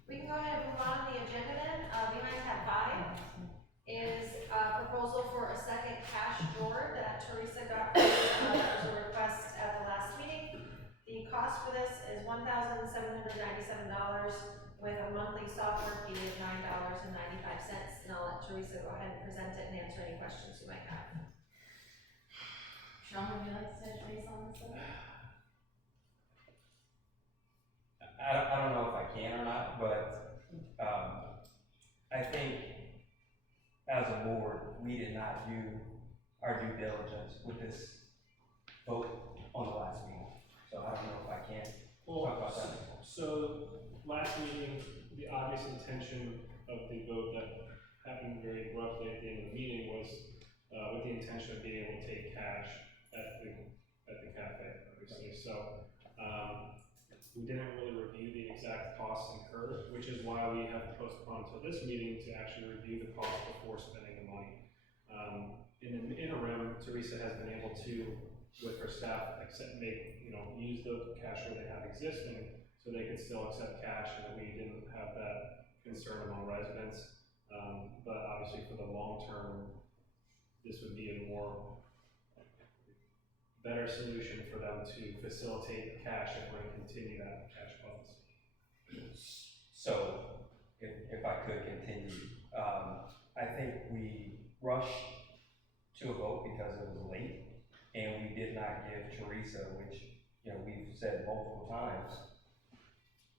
we can go ahead and move on to the agenda then. Behind tab 5 is a proposal for a second cash drawer that Teresa got as a request at the last meeting. The cost for this is $1,797 with a monthly software fee of $9.95. And I'll let Teresa go ahead and present it and answer any questions you might have. Sean, would you like to touch base on this? I don't know if I can or not, but, I think as a board, we did not do our due diligence with this vote on the last meeting. So I don't know if I can talk about that. So, last meeting, the obvious intention of the vote that happened very abruptly at the end of the meeting was, with the intention of being able to take cash at the cafe, obviously. So, we didn't really review the exact costs incurred, which is why we have postponed until this meeting to actually review the cost before spending the money. In the interim, Teresa has been able to, with her staff, use the cash where they have existing, so they could still accept cash, and that we didn't have that concern among residents. But obviously, for the long term, this would be a more better solution for them to facilitate cash if we're going to continue that cash policy. So, if I could continue, I think we rushed to a vote because it was late, and we did not give Teresa, which, we've said multiple times,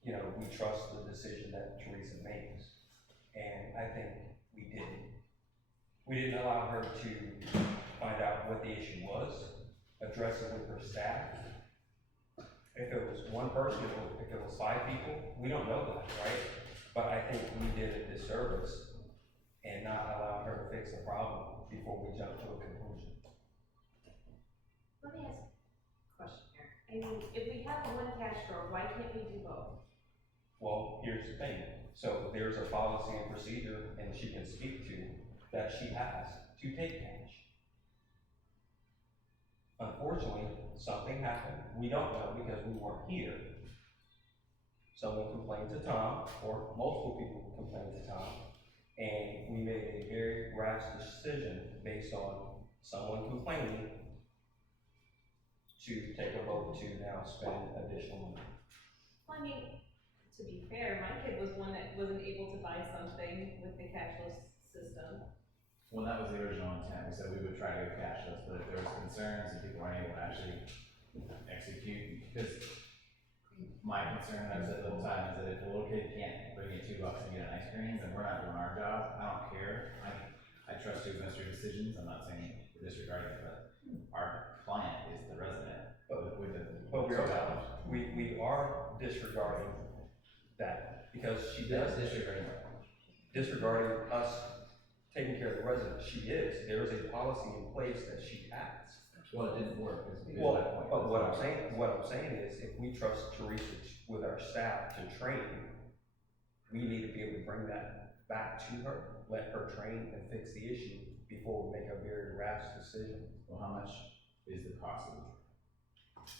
we trust the decision that Teresa makes. And I think we didn't. We didn't allow her to find out what the issue was, address it with her staff. If it was one person, if it was 5 people, we don't know that, right? But I think we did a disservice and not allow her to fix the problem before we jump to a conclusion. Let me ask a question here. I mean, if we have one cash drawer, why can't we do both? Well, here's the thing. So there's a policy and procedure, and she can speak to, that she has to take cash. Unfortunately, something happened. We don't know because we weren't here. Someone complained to Tom, or multiple people complained to Tom, and we made a very rash decision based on someone complaining to take a vote to now spend additional money. Well, I mean, to be fair, my kid was one that wasn't able to buy something with the cashless system. Well, that was the original intent. We said we would try to go cashless, but if there was concerns and people weren't able to actually execute, because my concern, I've said the whole time, is that if a little kid can't bring you $2 and get an ice cream, then we're not doing our job. I don't care. I trust you against your decisions. I'm not saying we're disregarding it, but our client is the resident. But we are disregarding that because she does disregarding us taking care of the resident. She is. There is a policy in place that she has. Well, it didn't work. Well, but what I'm saying is, if we trust Teresa with our staff to train, we need to be able to bring that back to her, let her train and fix the issue before we make a very rash decision. Well, how much is the cost of it?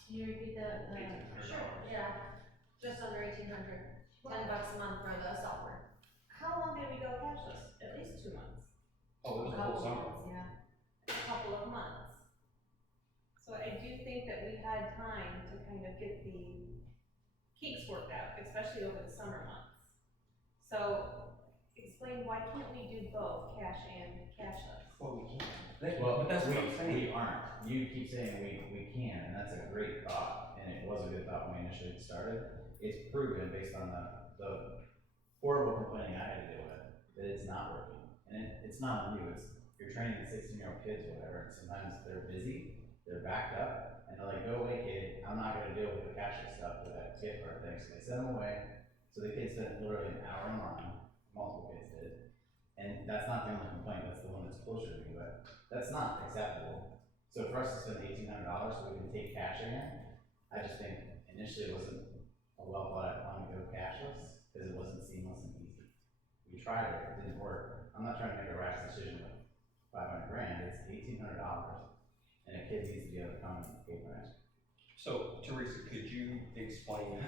Can you repeat the? Sure, yeah, just under $1,800, $10 a month for the software. How long did we go cashless? At least 2 months. Oh, it was the whole summer. Yeah. A couple of months. So I do think that we had time to kind of get the kinks worked out, especially over the summer months. So explain, why can't we do both cash and cashless? Well, we can't. Well, but that's what I'm saying. We aren't. You keep saying we can, and that's a great thought, and it was a good thought when we initially started. It's proven based on the horrible complaining I had to deal with that it's not working. And it's not on you, you're training 16-year-old kids or whatever, and sometimes they're busy, they're backed up, and they're like, go away kid, I'm not gonna deal with the cashless stuff with that gift card thing, so they send them away. So the kids spent literally an hour in line, multiple kids did, and that's not the only complaint, that's the one that's closer to me, but that's not acceptable. So for us to spend $1,800 so we can take cash again, I just think initially it wasn't a well thought out plan to go cashless, because it wasn't seamless and easy. We tried it, it didn't work. I'm not trying to make a rash decision with $500,000, it's $1,800, and a kid needs to be able to come and pay for it. So, Teresa, could you explain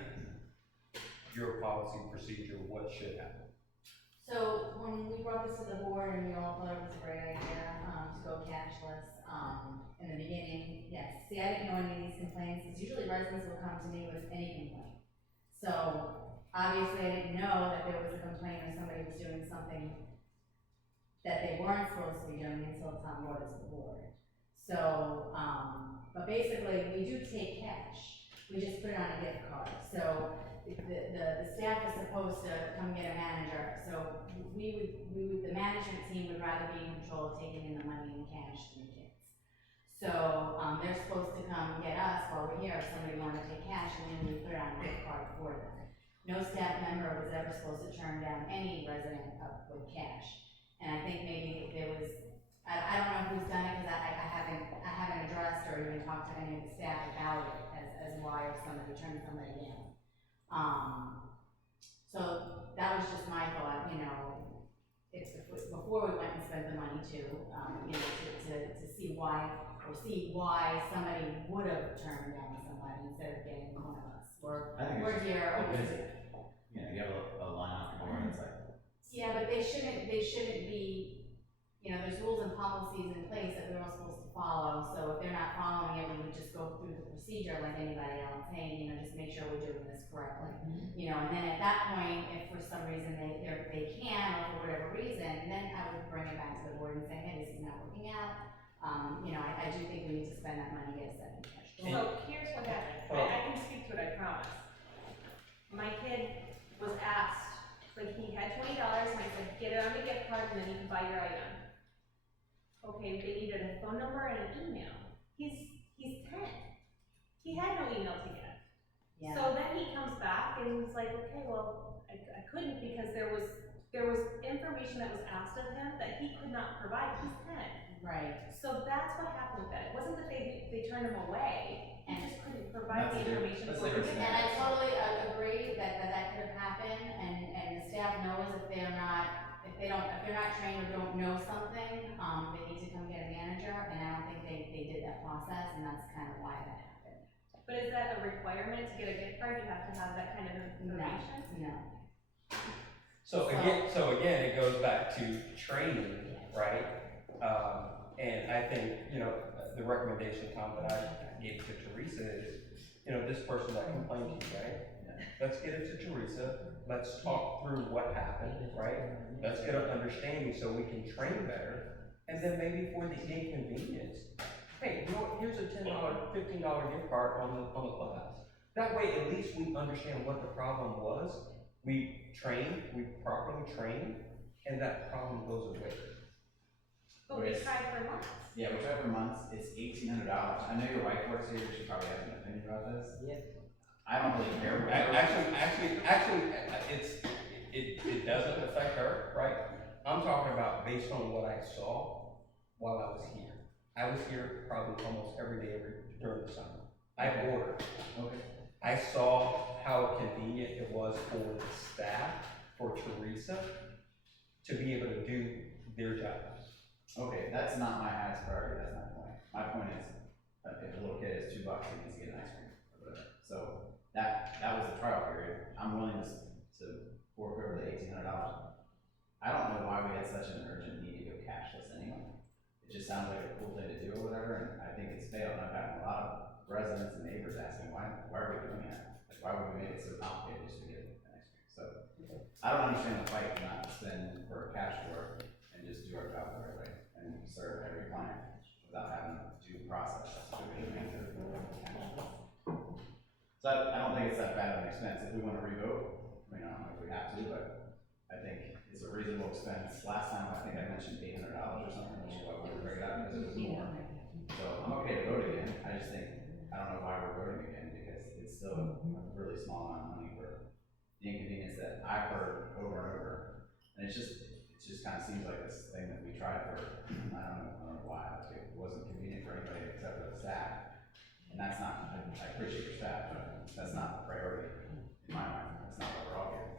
your policy procedure, what should happen? So when we brought this to the board and we all thought it was a great idea, to go cashless, in the beginning, yes. See, I didn't know any of these complaints, because usually residents will come to me with any complaint. So obviously I didn't know that there was a complaint or somebody was doing something that they weren't supposed to be doing until Tom brought it to the board. So, but basically we do take cash, we just put it on a gift card. So the staff is supposed to come get a manager, so the management team would rather be in control of taking in the money in cash than the kids. So, they're supposed to come get us while we're here if somebody wanted to take cash, and then we put it on a gift card for them. No staff member was ever supposed to turn down any resident with cash. And I think maybe there was, I don't know who's done it, because I haven't addressed or even talked to any of the staff about it as why if somebody turned somebody down. So that was just my thought, you know, before we went and spent the money too, you know, to see why somebody would have turned down somebody instead of getting one of us. We're here. Busy. You know, you have a line out the door and it's like. Yeah, but they shouldn't be, you know, there's rules and policies in place that we're all supposed to follow, so if they're not following it, we would just go through the procedure like anybody else, saying, you know, just make sure we're doing this correctly. You know, and then at that point, if for some reason they can, or for whatever reason, then I would bring it back to the board and say, hey, this is not working out. You know, I do think we need to spend that money, get a second cash. So here's what happened, I can speak to it, I promise. My kid was asked, like, he had $20, and I said, get it on the gift card, and then you can buy your item. Okay, they needed a phone number and an email. He's 10. He had no email to give. Yeah. So then he comes back and he's like, okay, well, I couldn't because there was information that was asked of him that he could not provide. He's 10. Right. So that's what happened with that. It wasn't that they turned him away. He just couldn't provide the information. That's for like him. And I totally agree that could have happened, and the staff knows if they're not trained or don't know something, they need to come get a manager, and I don't think they did that process, and that's kind of why that happened. But is that a requirement to get a gift card? You have to have that kind of information? No. So again, it goes back to training, right? And I think, you know, the recommendation, Tom, that I gave to Teresa is, you know, this person that complained to you, right? Let's get it to Teresa, let's talk through what happened, right? Let's get an understanding so we can train better, and then maybe for the inconvenience, hey, you know what, here's a $10, $15 gift card on the clubhouse. That way, at least we understand what the problem was, we properly trained, and that problem goes away. But we tried for months. Yeah, we tried for months, it's $1,800. I know your wife works here, she probably has an opinion about this. Yeah. I don't really care. Actually, it doesn't affect her, right? I'm talking about based on what I saw while I was here. I was here probably almost every day during the summer. I ordered. Okay. I saw how convenient it was for the staff, for Teresa, to be able to do their job. Okay, that's not my highest priority, that's my point. My point is, if a little kid has $2, he needs to get an ice cream, or whatever. So, that was the trial period. I'm willing to fork over the $1,800. I don't know why we had such an urgent need to go cashless anyway. It just sounds like a cool thing to do or whatever, and I think it's failed. I've gotten a lot of residents and neighbors asking, why are we doing that? Like, why would we make it so complicated just to get an ice cream? So, I don't understand the fight to not spend for a cash work and just do our job the right way and serve every client without having due process. So I don't think it's that bad of an expense. If we want to revote, I mean, I don't know if we have to, but I think it's a reasonable expense. Last time, I think I mentioned $800 or something, which is why we bring it up, because it was more. So I'm okay to vote again. I just think, I don't know why we're voting again, because it's still a really small amount of money for the inconvenience that I've heard over and over. And it just kind of seems like this thing that we tried for, I don't know while, it wasn't convenient for anybody except for the staff. And that's not, I appreciate your staff, but that's not the priority in my mind, that's not what we're all here.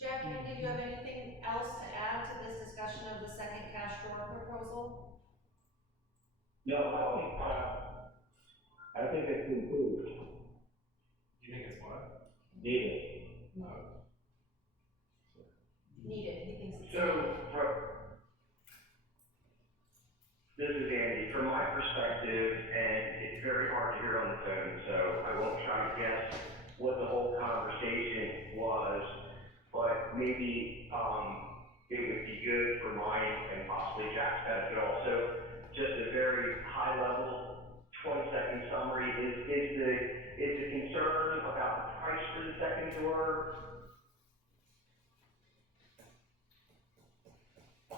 Jackie, did you have anything else to add to this discussion of the second cash drawer proposal? No, I think it's improved. You think it's what? Needed. Needed, he thinks it's So, needed. this is Andy. From my perspective, and it's very hard to hear on the phone, so I won't try to guess what the whole conversation was, but maybe it would be good for mine and possibly Jack's benefit also. Just a very high level 20-second summary. Is the concern about the price for the second drawer? I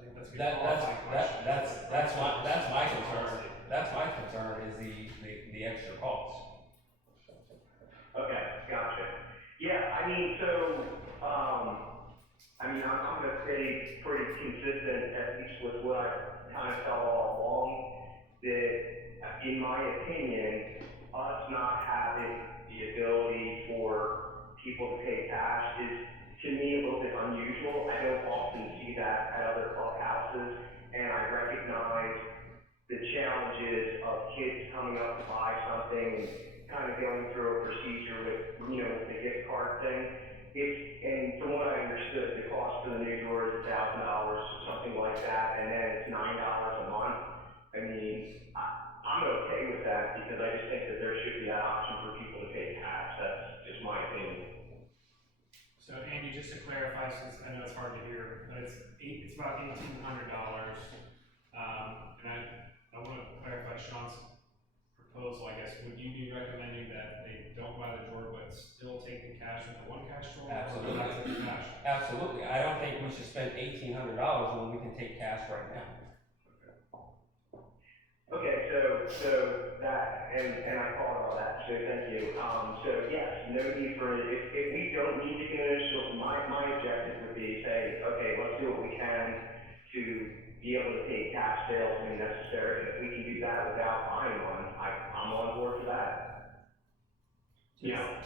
think that's a good qualifying question. That's my concern. That's my concern is the extra cost. Okay, gotcha. Yeah, I mean, so, I'm gonna stay pretty consistent, at least with what I kind of felt all along, that, in my opinion, us not having the ability for people to pay cash is, to me, a little bit unusual. I don't often see that at other clubhouses, and I recognize the challenges of kids coming up to buy something and kind of going through a procedure with, with the gift card thing. And from what I understood, the cost for the new drawer is $1,000 or something like that, and then it's $9 a month. I mean, I'm okay with that because I just think that there should be that option for people to pay cash. That's just my opinion. So Andy, just to clarify, since I know it's hard to hear, but it's about $1,800. And I want to clarify Sean's proposal, I guess. Would you be recommending that they don't buy the drawer but still take the cash with the one cash drawer? Absolutely. Or not take the cash? Absolutely. I don't think we should spend $1,800 when we can take cash right now. Okay, so that, and I caught all that, so thank you. So yes, no need for it. If we don't need to get an initial, my objective would be say, okay, let's do what we can to be able to take cash sales when necessary. And if we can do that without buying one, I'm on board for that. Yeah.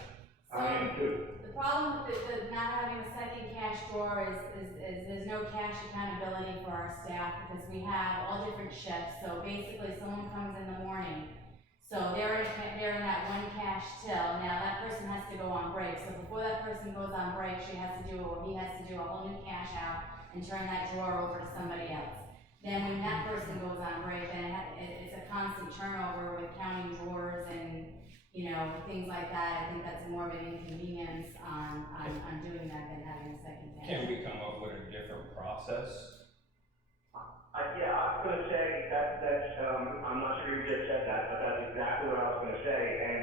I am too. The problem with the not having a second cash drawer is there's no cash accountability for our staff because we have all different shifts. So basically someone comes in the morning, so they're in that one cash till. Now that person has to go on break. So before that person goes on break, he has to do a whole new cash out and turn that drawer over to somebody else. Then when that person goes on break, then it's a constant turnover with counting drawers and things like that. I think that's more of an inconvenience on doing that than having a second cash. Can we come up with a different process? Yeah, I was gonna say that's, I'm not sure you just said that, but that's exactly what I was gonna say. And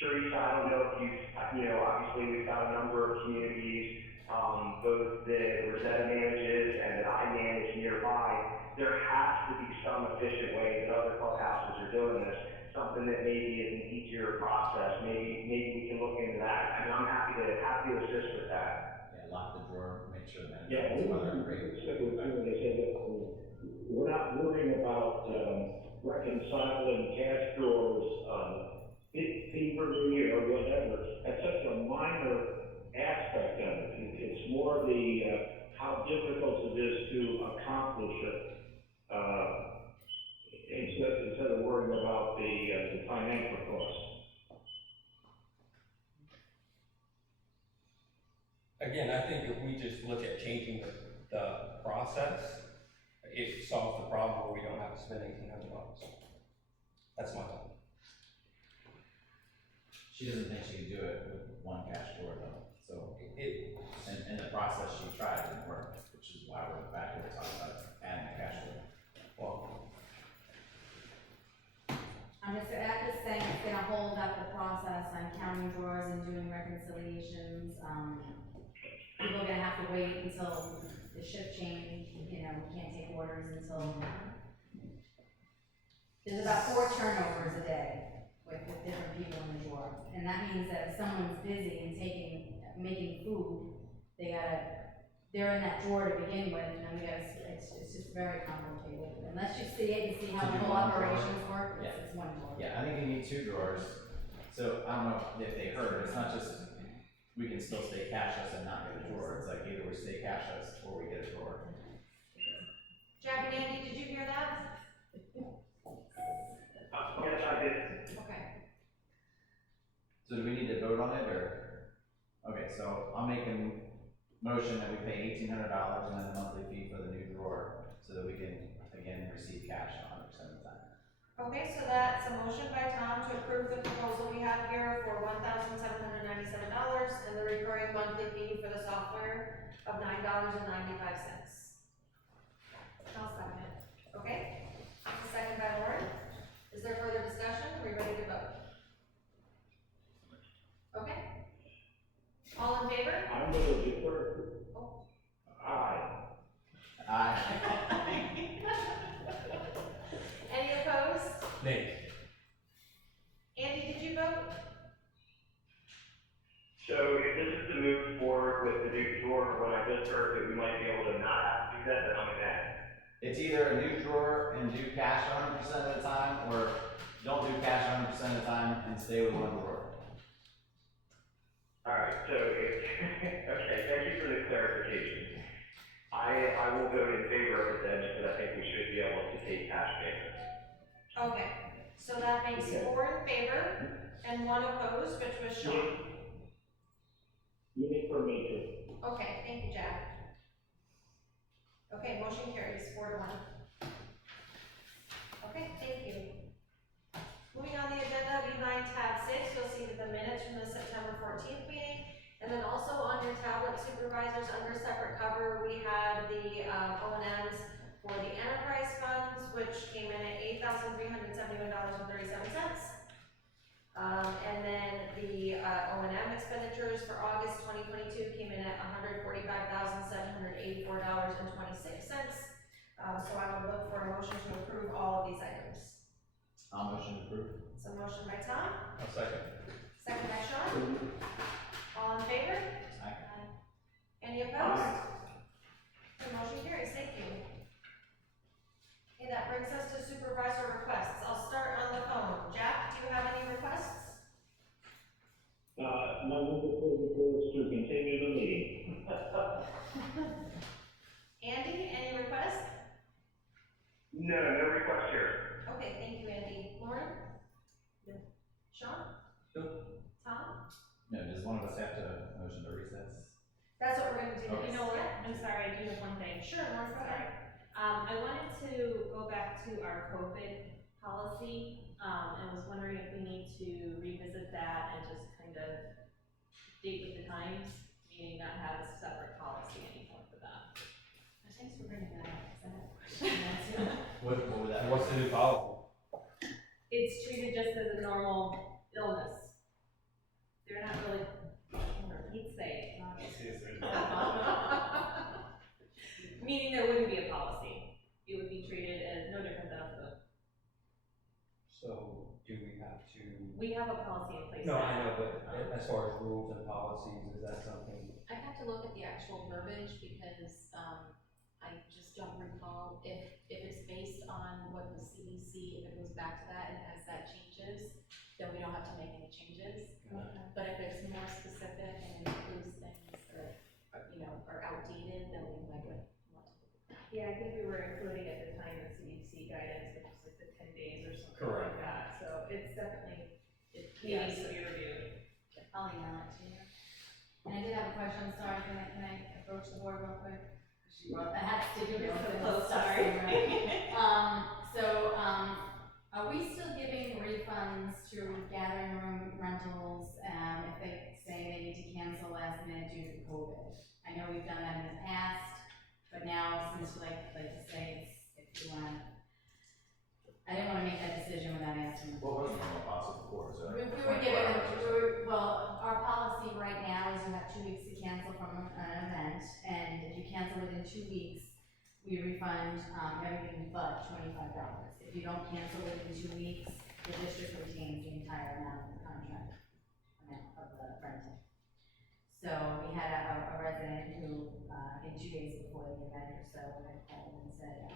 Teresa, I don't know if obviously we've got a number of communities, both that Rosetta manages and that I manage nearby. There has to be some efficient way that other clubhouses are doing this. Something that maybe is an easier process. Maybe we can look into that. I mean, I'm happy to assist with that. Yeah, lock the drawer, make sure that. Yeah, we're not worrying about reconciling cash drawers, thievery or whatever. That's such a minor aspect of it. It's more the how difficult it is to accomplish it. Instead of worrying about the financial costs. Again, I think if we just look at changing the process, it solves the problem where we don't have to spend $1,800. That's my thought. She doesn't think she can do it with one cash drawer though, so in the process she tried, it didn't work, which is why we're back here talking about adding a cash drawer. Well, I'm just saying it's gonna hold up the process on counting drawers and doing reconciliations. People are gonna have to wait until the shift change, we can't take orders until, there's about 4 turnovers a day with different people in the drawer. And that means that if someone's busy and making food, they gotta they're in that drawer to begin with, and then we gotta, it's just very complicated. Unless you see it and see how To the do whole one drawer? operations work, Yeah. it's one drawer. Yeah, I think you need 2 drawers. So I don't know if they heard, it's not just, we can still stay cashless and not get a drawer. It's like either we stay cashless or we get a drawer. Jack and Andy, did you hear that? Yes, I did. Okay. So do we need to vote on it, or? Okay, so I'll make a motion that we pay $1,800 and then a monthly fee for the new drawer, so that we can, again, receive cash 100% of the time. Okay, so that's a motion by Tom to approve the proposal we have here for $1,797 and the recurring monthly fee for the software of $9.95. I'll second it. Okay, a second by Lauren. Is there further discussion? Are we ready to vote? Okay. All in favor? I'm gonna defer. Aye. Aye. Any opposed? Nate. Andy, did you vote? So if this is to move forward with the new drawer, when I just heard that we might be able to not have to do that, then I'm against. It's either a new drawer and do cash 100% of the time, or don't do cash 100% of the time and stay with one drawer. Alright, so okay, thank you for the clarification. I will vote in favor of it then, because I think we should be able to take cash payments. Okay, so that makes 4 in favor and 1 opposed, which was Sean. Unique for me too. Okay, thank you, Jack. Okay, motion carries 4-1. Okay, thank you. Moving on the agenda, V9 tab 6, you'll see the minutes from the September 14th meeting. And then also on your tablet, supervisors, under separate cover, we had the O&Ms for the enterprise funds, which came in at $8,371.37. And then the O&M expenditures for August 2022 came in at $145,784.26. So I would look for a motion to approve all of these items. I'll motion to approve. So motion by Tom, I'll second. second by Sean. All in favor? Aye. Any opposed? The motion carries, thank you. Okay, that brings us to supervisor requests. I'll start on the phone. Jack, do you have any requests? No, move the reports to continue the meeting. Andy, any requests? No, no request here. Okay, thank you, Andy. Lauren? No. Sean? No. Tom? No, does one of us have to motion to recess? That's what we're gonna do. Okay. You know what? I'm sorry, I do have one thing. Sure, Lauren, go ahead. I wanted to go back to our COVID policy, and was wondering if we need to revisit that and just kind of date with the times, meaning not have a separate policy anymore for that. Thanks for bringing that up, 'cause I have a question on that too. What would that? What's the new policy? It's treated just as a normal illness. They're not really, he'd say, meaning there wouldn't be a policy. It would be treated as no different than a flu. So do we have to? We have a policy in place. No, now. I know, but as far as rules and policies, is that something? I'd have to look at the actual verbiage because, I just don't recall if it's based on what the CDC, if it goes back to that and as that changes, then we don't have to make any changes. But if it's more specific and includes things that, are outdated, then we might want to look at that. Yeah, I think we were including at the time the CDC guidance, which was like the 10 days or something Correct. like that. So it's definitely, it Yes. needs to be reviewed. I'll email it to you. And I did have a question, sorry, can I approach the board real quick? She brought that to you. You're so with close, stuff sorry. around. Are we still giving refunds to gathering room rentals, if they say they need to cancel last minute due to COVID? I know we've done that in the past, but now since we like to say, if you want, I didn't want to make that decision without asking. What was the normal policy before? So We were giving them, well, our policy right now is you have 2 weeks to cancel from an event, and if you cancel within 2 weeks, we refund, everything but $25. If you don't cancel within 2 weeks, the district retains the entire amount of the contract, amount of the rental. So we had a resident who, I think 2 days before the event or so, I called and said,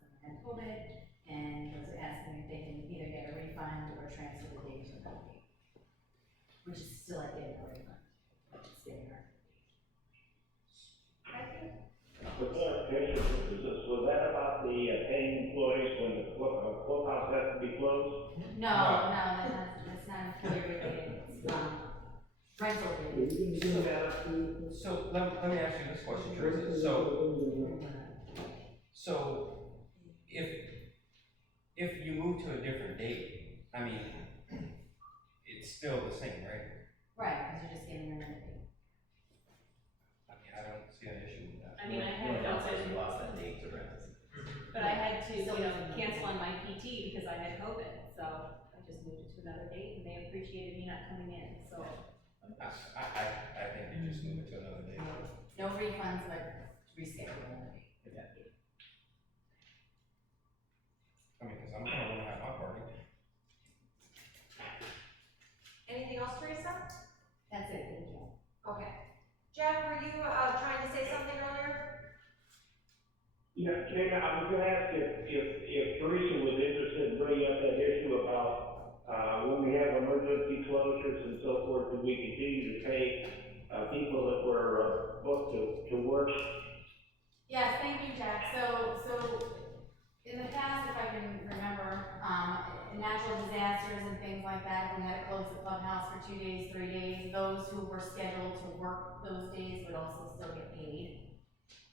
someone had COVID, and was asking if they can either get a refund or transfer the date to another date. Which is still like getting a refund. It's getting hard. For clarification purposes, was that about the paying employees when the clubhouse has to be closed? No, that's not employee related, it's, rental related. So let me ask you this question, Teresa. So if you move to a different date, I mean, it's still the same, right? Right, because you're just getting another date. I mean, I don't see an issue with that. I mean, I had downside, COVID, we lost that date to rent. but I had to, cancel on my PT because I had COVID, so I just moved it to another date, and they appreciated me not coming in, so. I think you just move it to another date. No refunds, but reschedule another date. I mean, because I'm gonna wanna have my party. Anything else, Teresa? That's it, thank you. Okay. Jack, were you, trying to say something earlier? Yeah, Jana, I was gonna ask if Teresa was interested in bringing up that issue about, when we have emergency closures and so forth, do we continue to pay, people that were, booked to work? Yes, thank you, Jack. So in the past, if I can remember, natural disasters and things like that, if we had to close the clubhouse for 2 days, 3 days, those who were scheduled to work those days would also still get paid.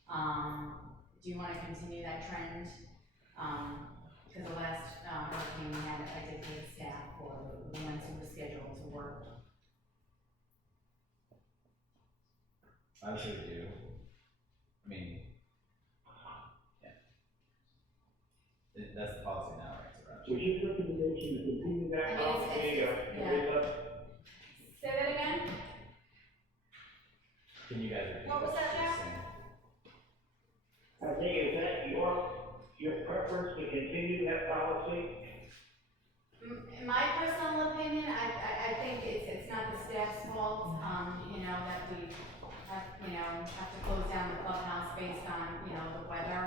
Do you want to continue that trend? Because the last hurricane we had, I did pay the staff for the ones who were scheduled to work. I would say we do. I mean, yeah. That's the policy now, right? Was your recommendation to continue that policy, Teresa? Say that again? Can you guys repeat? What was that, Jack? I think, is that your preference to continue that policy? In my personal opinion, I think it's not the staff's fault, that we have to close down the clubhouse based on, the weather.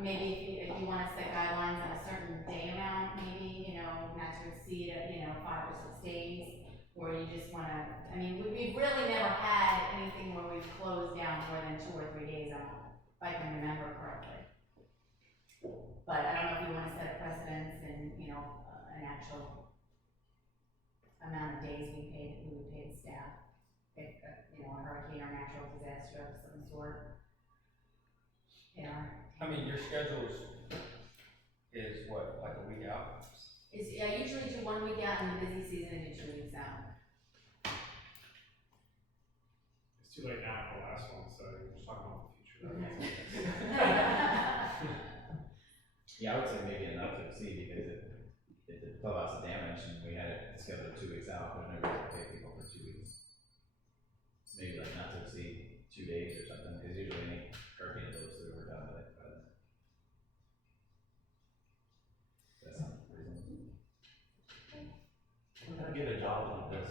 Maybe if you wanna set guidelines on a certain day amount, maybe, not to exceed, 5 or 6 days. Or you just wanna, we've really never had anything where we've closed down more than 2 or 3 days, if I can remember correctly. But I don't know if you wanna set a precedence and, an actual amount of days we would pay the staff. If, a hurricane or natural disaster of some sort. I mean, your schedule is what, like a week out? I usually do 1 week out in the busy season and 2 weeks out. It's too late now for the last one, so you're just talking about the future. Yeah, I would say maybe enough to exceed, because if the clubhouse is damaged and we had it scheduled 2 weeks out, there's no reason to pay people for 2 weeks. So maybe like not to exceed 2 days or something, because usually any hurricane blows through, we're done with it by then. That sounds reasonable. I'm gonna get a job like this,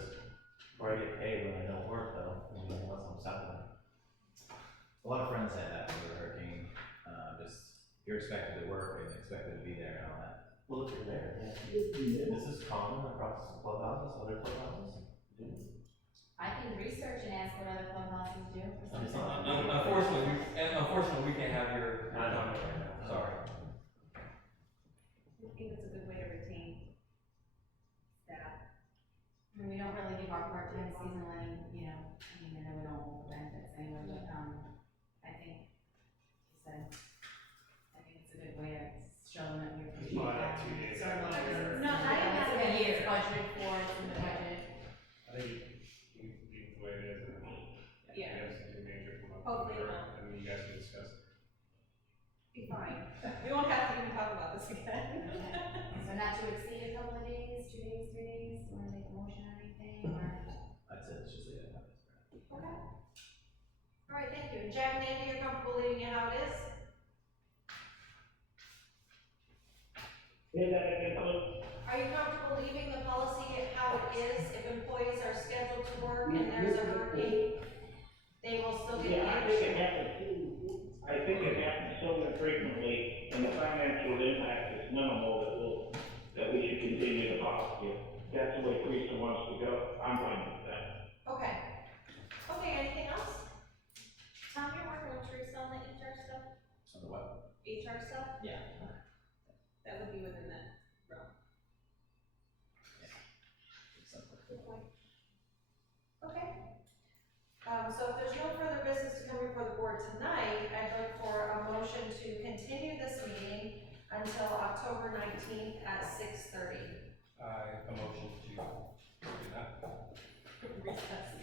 where I get paid when I don't work though, unless I'm salary. A lot of friends had that for the hurricane, you're expected to work and expected to be there and all that. Well, if you're there, yeah. This is common across clubhouses, other clubhouses? I can research and ask what other clubhouses do for some. Unfortunately, we can't have your number right now, sorry. I think it's a good way to retain staff. We don't really give our part-time seasonal any, I know we don't offer benefits anyway, but, I think, I think it's a good way to show them that we appreciate Well, that. 2 days Sort of out like there. it's a year's budget for, it's in the budget. I think you leave it the way it is, and then Yeah. we have something major come up, Hopefully or- not. and then you guys can discuss it. Be fine. We won't have to even talk about this again. So not to exceed a couple of days, 2 days, 3 days, you wanna make a motion or anything, or? I'd say let's just leave it at that. Okay. All right, thank you. And Jack and Andy, you're comfortable leaving it how it is? Say that again, please. Are you comfortable leaving the policy how it is? If employees are scheduled to work and there's a hurricane, they will still get paid? Yeah, I think it has to change October 19th at 6:30. I, a motion to do that. Recess.